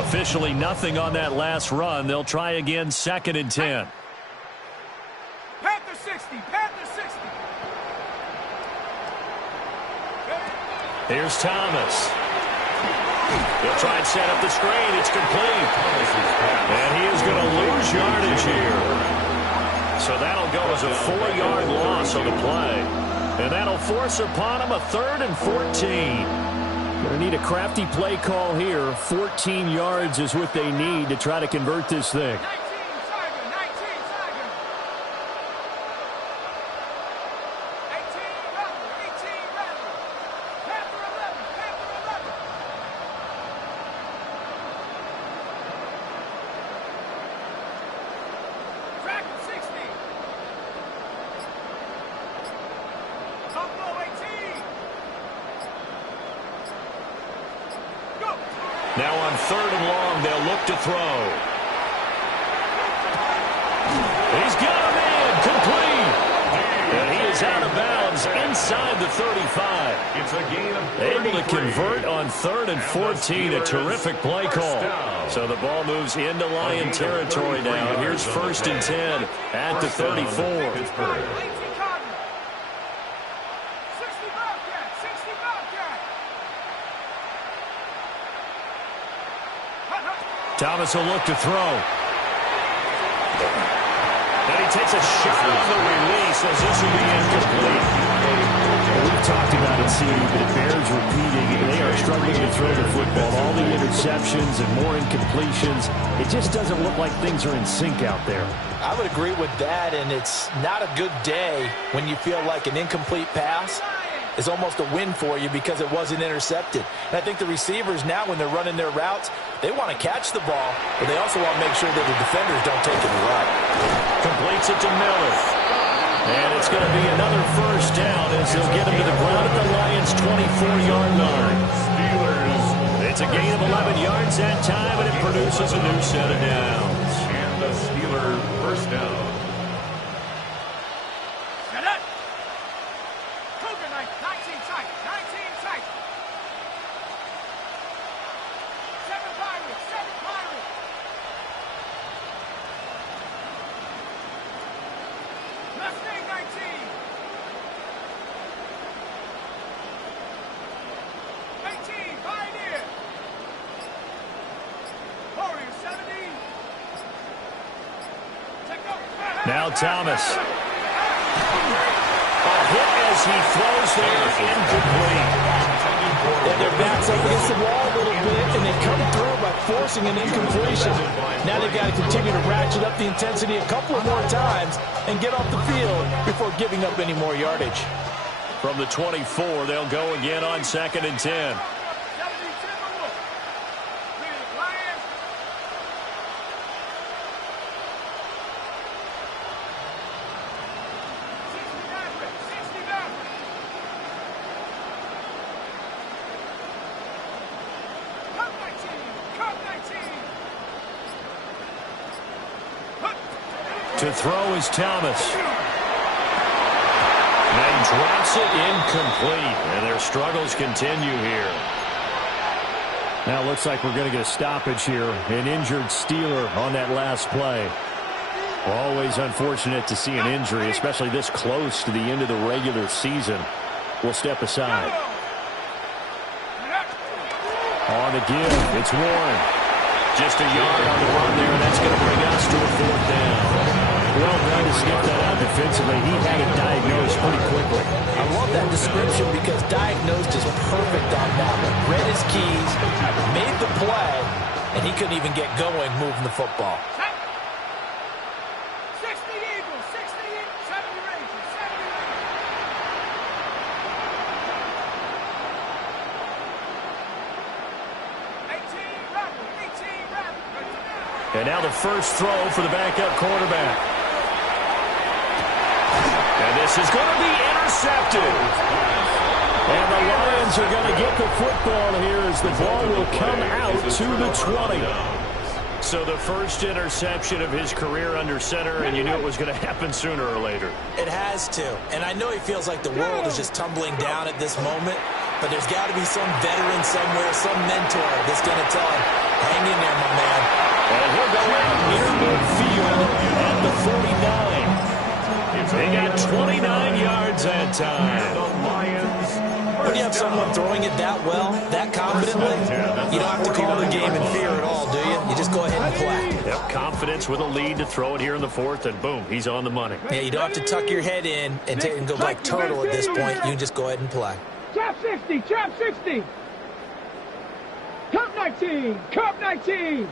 Officially nothing on that last run. They'll try again, 2nd and 10. Panther 60, Panther 60. Here's Thomas. He'll try and set up the screen. It's complete. And he is going to lose yardage here. So that'll go as a 4-yard loss on the play. And that'll force upon him a 3rd and 14. Going to need a crafty play call here. 14 yards is what they need to try to convert this thing. Now on 3rd and long, they'll look to throw. He's got him in, complete. And he is out of bounds inside the 35. It's a gain of 33. Able to convert on 3rd and 14, a terrific play call. So the ball moves into Lion territory now. Here's 1st and 10 at the 34. Thomas will look to throw. And he takes a shot on the release as this will be incomplete. We've talked about it, CD, but it bears repeating. They are struggling to throw the football. All the interceptions and more incompletions. It just doesn't look like things are in sync out there. I would agree with that, and it's not a good day when you feel like an incomplete pass is almost a win for you because it wasn't intercepted. And I think the receivers now, when they're running their routes, they want to catch the ball, but they also want to make sure that the defenders don't take it right. Completes it to Miller. And it's going to be another 1st down as they'll get him to the ground at the Lions' 24-yard line. It's a gain of 11 yards that time, and it produces a new set of downs. And the Steelers 1st down. Now Thomas. A hit as he throws there, incomplete. And their backs up against the wall a little bit, and they come through by forcing an incompletion. Now they've got to continue to ratchet up the intensity a couple of more times and get off the field before giving up any more yardage. From the 24, they'll go again on 2nd and 10. To throw is Thomas. And drops it incomplete. And their struggles continue here. Now it looks like we're going to get a stoppage here. An injured Steeler on that last play. Always unfortunate to see an injury, especially this close to the end of the regular season. We'll step aside. On the give, it's Warren. Just a yard on the run there, and that's going to bring us to a 4th down. Well done to skip that out defensively. He had it diagnosed pretty quickly. I love that description because diagnosed is perfect on that one. Read his keys, made the play, and he couldn't even get going moving the football. 60 Eagles, 60 Eagles, 70 Rangers, 70 Rangers. 18 Raptors, 18 Raptors. And now the first throw for the backup quarterback. And this is going to be intercepted. And the Lions are going to get the football here as the ball will come out to the 20. So the first interception of his career under center, and you knew it was going to happen sooner or later. It has to. And I know he feels like the world is just tumbling down at this moment, but there's got to be some veteran somewhere, some mentor that's going to tell him, hang in there, my man. And he'll go out near midfield at the 49. They got 29 yards that time. When you have got someone throwing it that well, that confidently, you don't have to call the game in fear at all, do you? You just go ahead and play. Yep, confidence with a lead to throw it here in the fourth, and boom, he's on the money. Yeah, you don't have to tuck your head in and go like turtle at this point. You can just go ahead and play. Trap 60, trap 60. Cup 19, cup 19.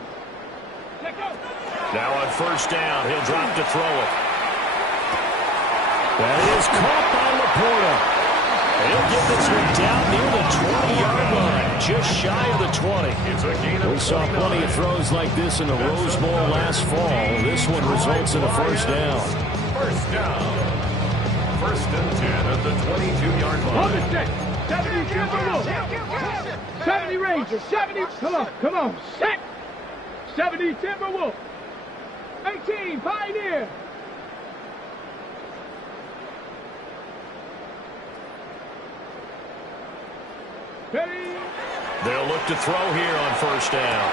Now on first down, he'll drop to throw it. That is caught by Laporta. He'll get this one down near the 20-yard line, just shy of the 20. We saw plenty of throws like this in the Rose Bowl last fall. This one results in a first down. First down. First and 10 at the 22-yard line. Hold it, set. 70 Timberwolves. 70 Rangers. 70. Come on. Set. 70 Timberwolves. 18 Pioneer. Ready. They'll look to throw here on first down.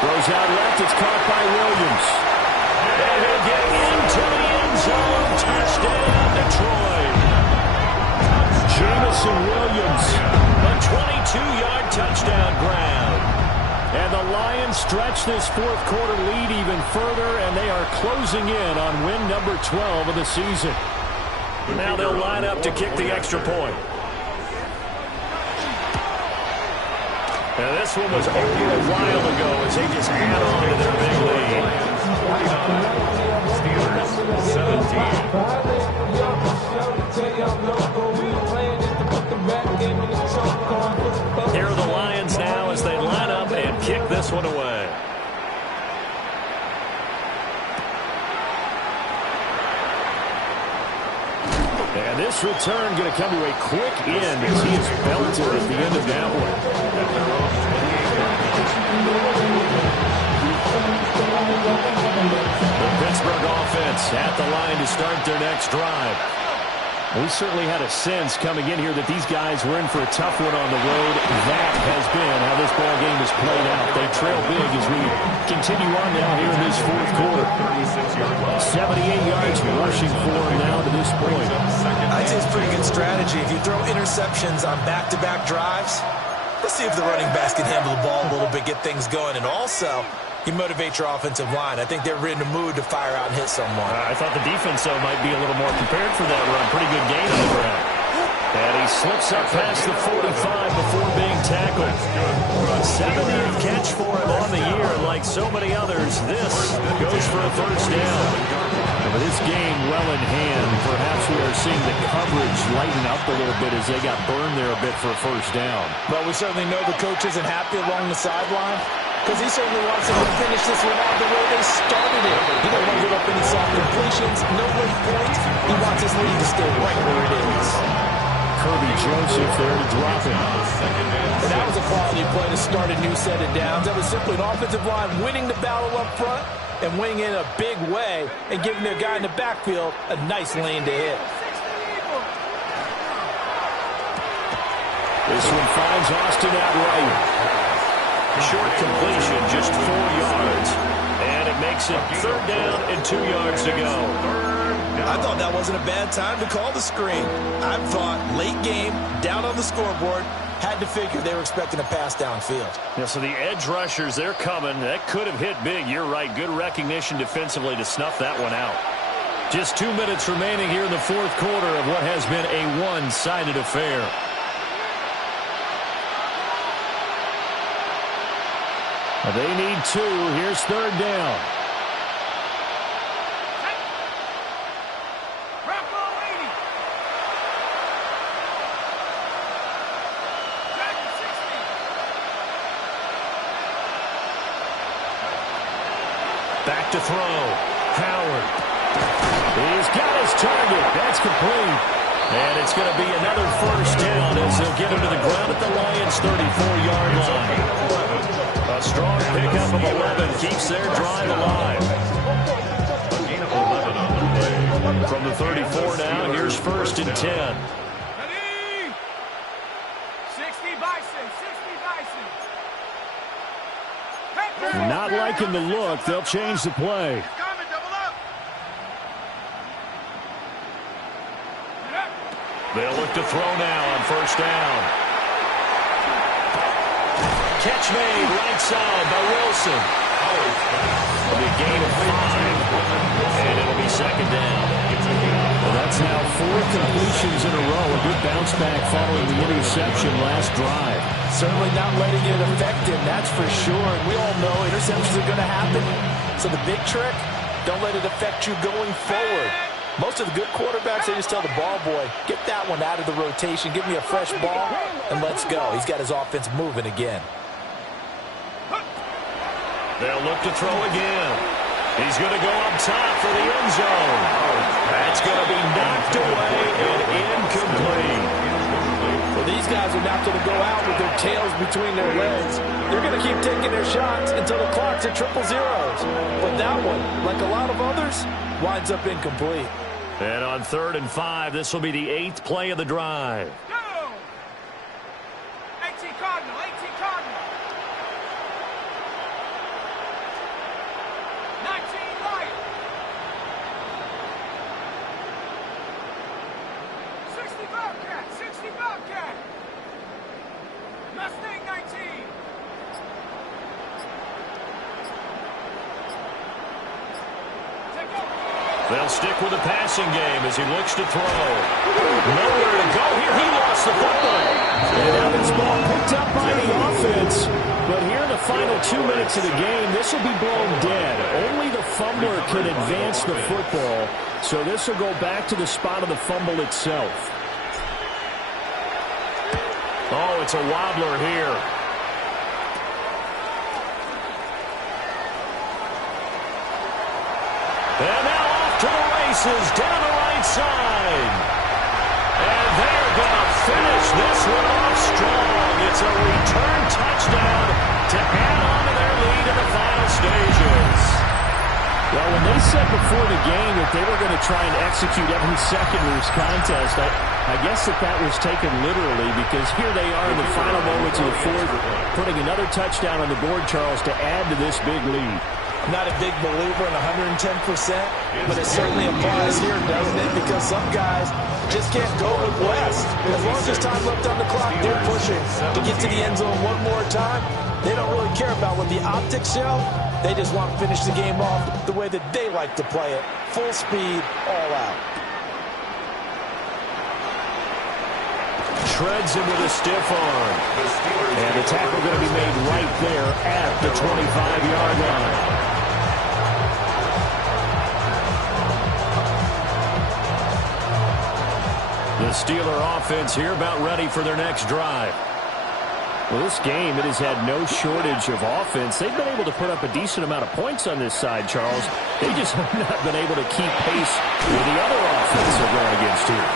Throws out left. It's caught by Williams. And he'll get into the end zone. Touchdown, Detroit. Jamison Williams. A 22-yard touchdown grab. And the Lions stretch this fourth quarter lead even further, and they are closing in on win number 12 of the season. Now they'll line up to kick the extra point. Now this one was over a while ago as they just add on to their big lead. Steelers 17. Here are the Lions now as they line up and kick this one away. And this return going to come to a quick end as he is belted at the end of that one. The Pittsburgh offense at the line to start their next drive. We certainly had a sense coming in here that these guys were in for a tough one on the road. That has been how this ball game has played out. They trail big as we continue on now here in this fourth quarter. 78 yards rushing for them now to this point. I'd say it's pretty good strategy. If you throw interceptions on back-to-back drives, let's see if the running backs can handle the ball a little bit, get things going, and also you motivate your offensive line. I think they're in the mood to fire out and hit someone. I thought the defense, though, might be a little more prepared for that run. Pretty good gain on the ground. And he slips up past the 45 before being tackled. 70th catch for him on the year. Like so many others, this goes for a first down. With this game well in hand, perhaps we are seeing the coverage lighten up a little bit as they got burned there a bit for a first down. Well, we certainly know the coach isn't happy along the sideline, because he certainly wants them to finish this one out the way they started it. He don't want to give up any soft completions, no late points. He wants his lead to stay right where it is. Kirby Joseph there to drop it. And that was a quality play to start a new set of downs. That was simply an offensive line winning the battle up front and winning in a big way and giving their guy in the backfield a nice lane to hit. This one finds Austin outright. Short completion, just 4 yards. And it makes it third down and 2 yards to go. I thought that wasn't a bad time to call the screen. I thought late game, down on the scoreboard, had to figure they were expecting a pass downfield. Yeah, so the edge rushers, they're coming. That could have hit big. You're right. Good recognition defensively to snuff that one out. Just 2 minutes remaining here in the fourth quarter of what has been a one-sided affair. They need 2. Here's third down. Back to throw. Howard. He's got his target. That's complete. And it's going to be another first down as he'll get him to the ground at the Lions' 34-yard line. A strong pickup of 11 keeps their drive alive. From the 34 now, here's first and 10. 60 Bison, 60 Bison. Not liking the look. They'll change the play. They'll look to throw now on first down. Catch made right side by Wilson. It'll be a gain of 5, and it'll be second down. Well, that's now 4 completions in a row. A good bounce back following the interception last drive. Certainly not letting it affect him, that's for sure. And we all know interceptions are going to happen. So the big trick, don't let it affect you going forward. Most of the good quarterbacks, they just tell the ball boy, get that one out of the rotation, give me a fresh ball, and let's go. He's got his offense moving again. They'll look to throw again. He's going to go up top for the end zone. That's going to be knocked away and incomplete. Well, these guys are not going to go out with their tails between their legs. They're going to keep taking their shots until the clock's at 000. But that one, like a lot of others, winds up incomplete. And on 3rd and 5, this will be the 8th play of the drive. Go! 18 Cardinal, 18 Cardinal. 19 Lion. 60 Bobcat, 60 Bobcat. Mustang 19. Take over. They'll stick with the passing game as he looks to throw. Nowhere to go here. He lost the football. And now this ball picked up by the offense. But here in the final 2 minutes of the game, this will be blown dead. Only the fumbler can advance the football. So this will go back to the spot of the fumble itself. Oh, it's a wobbler here. And now off to the races down the right side. And they're going to finish this one off strong. It's a return touchdown to add on to their lead in the final stages. Well, when they said before the game that they were going to try and execute every second of this contest, I guess that was taken literally, because here they are in the final moments of the fourth, putting another touchdown on the board, Charles, to add to this big lead. Not a big believer in 110%, but it certainly applies here, doesn't it? Because some guys just can't go with less. As long as there's time left on the clock, they're pushing to get to the end zone one more time. They don't really care about what the optics show. They just want to finish the game off the way that they like to play it. Full speed, all out. Shreds him with a stiff arm. And the tackle going to be made right there at the 25-yard line. The Steeler offense here about ready for their next drive. Well, this game, it has had no shortage of offense. They've been able to put up a decent amount of points on this side, Charles. They just have not been able to keep pace with the other offense they're going against here.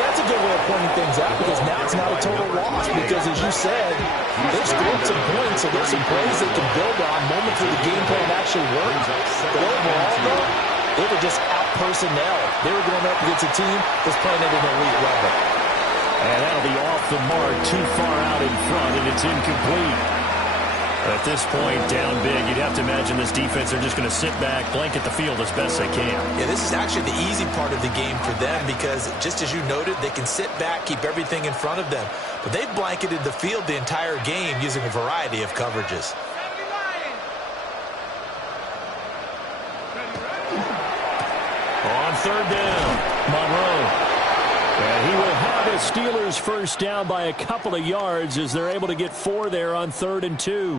Yeah, that's a good way of pointing things out, because now it's not a total loss. Because, as you said, they've scored some points, so there's some plays they can build on moments where the game plan actually worked. But overall, though, they were just out-personnel. They were going up against a team that's playing at an elite level. And that'll be off the mark, too far out in front, and it's incomplete. At this point, down big, you'd have to imagine this defense are just going to sit back, blanket the field as best they can. Yeah, this is actually the easy part of the game for them, because just as you noted, they can sit back, keep everything in front of them. But they've blanketed the field the entire game using a variety of coverages. On 3rd down, Monroe. And he will have the Steelers first down by a couple of yards as they're able to get 4 there on 3rd and 2.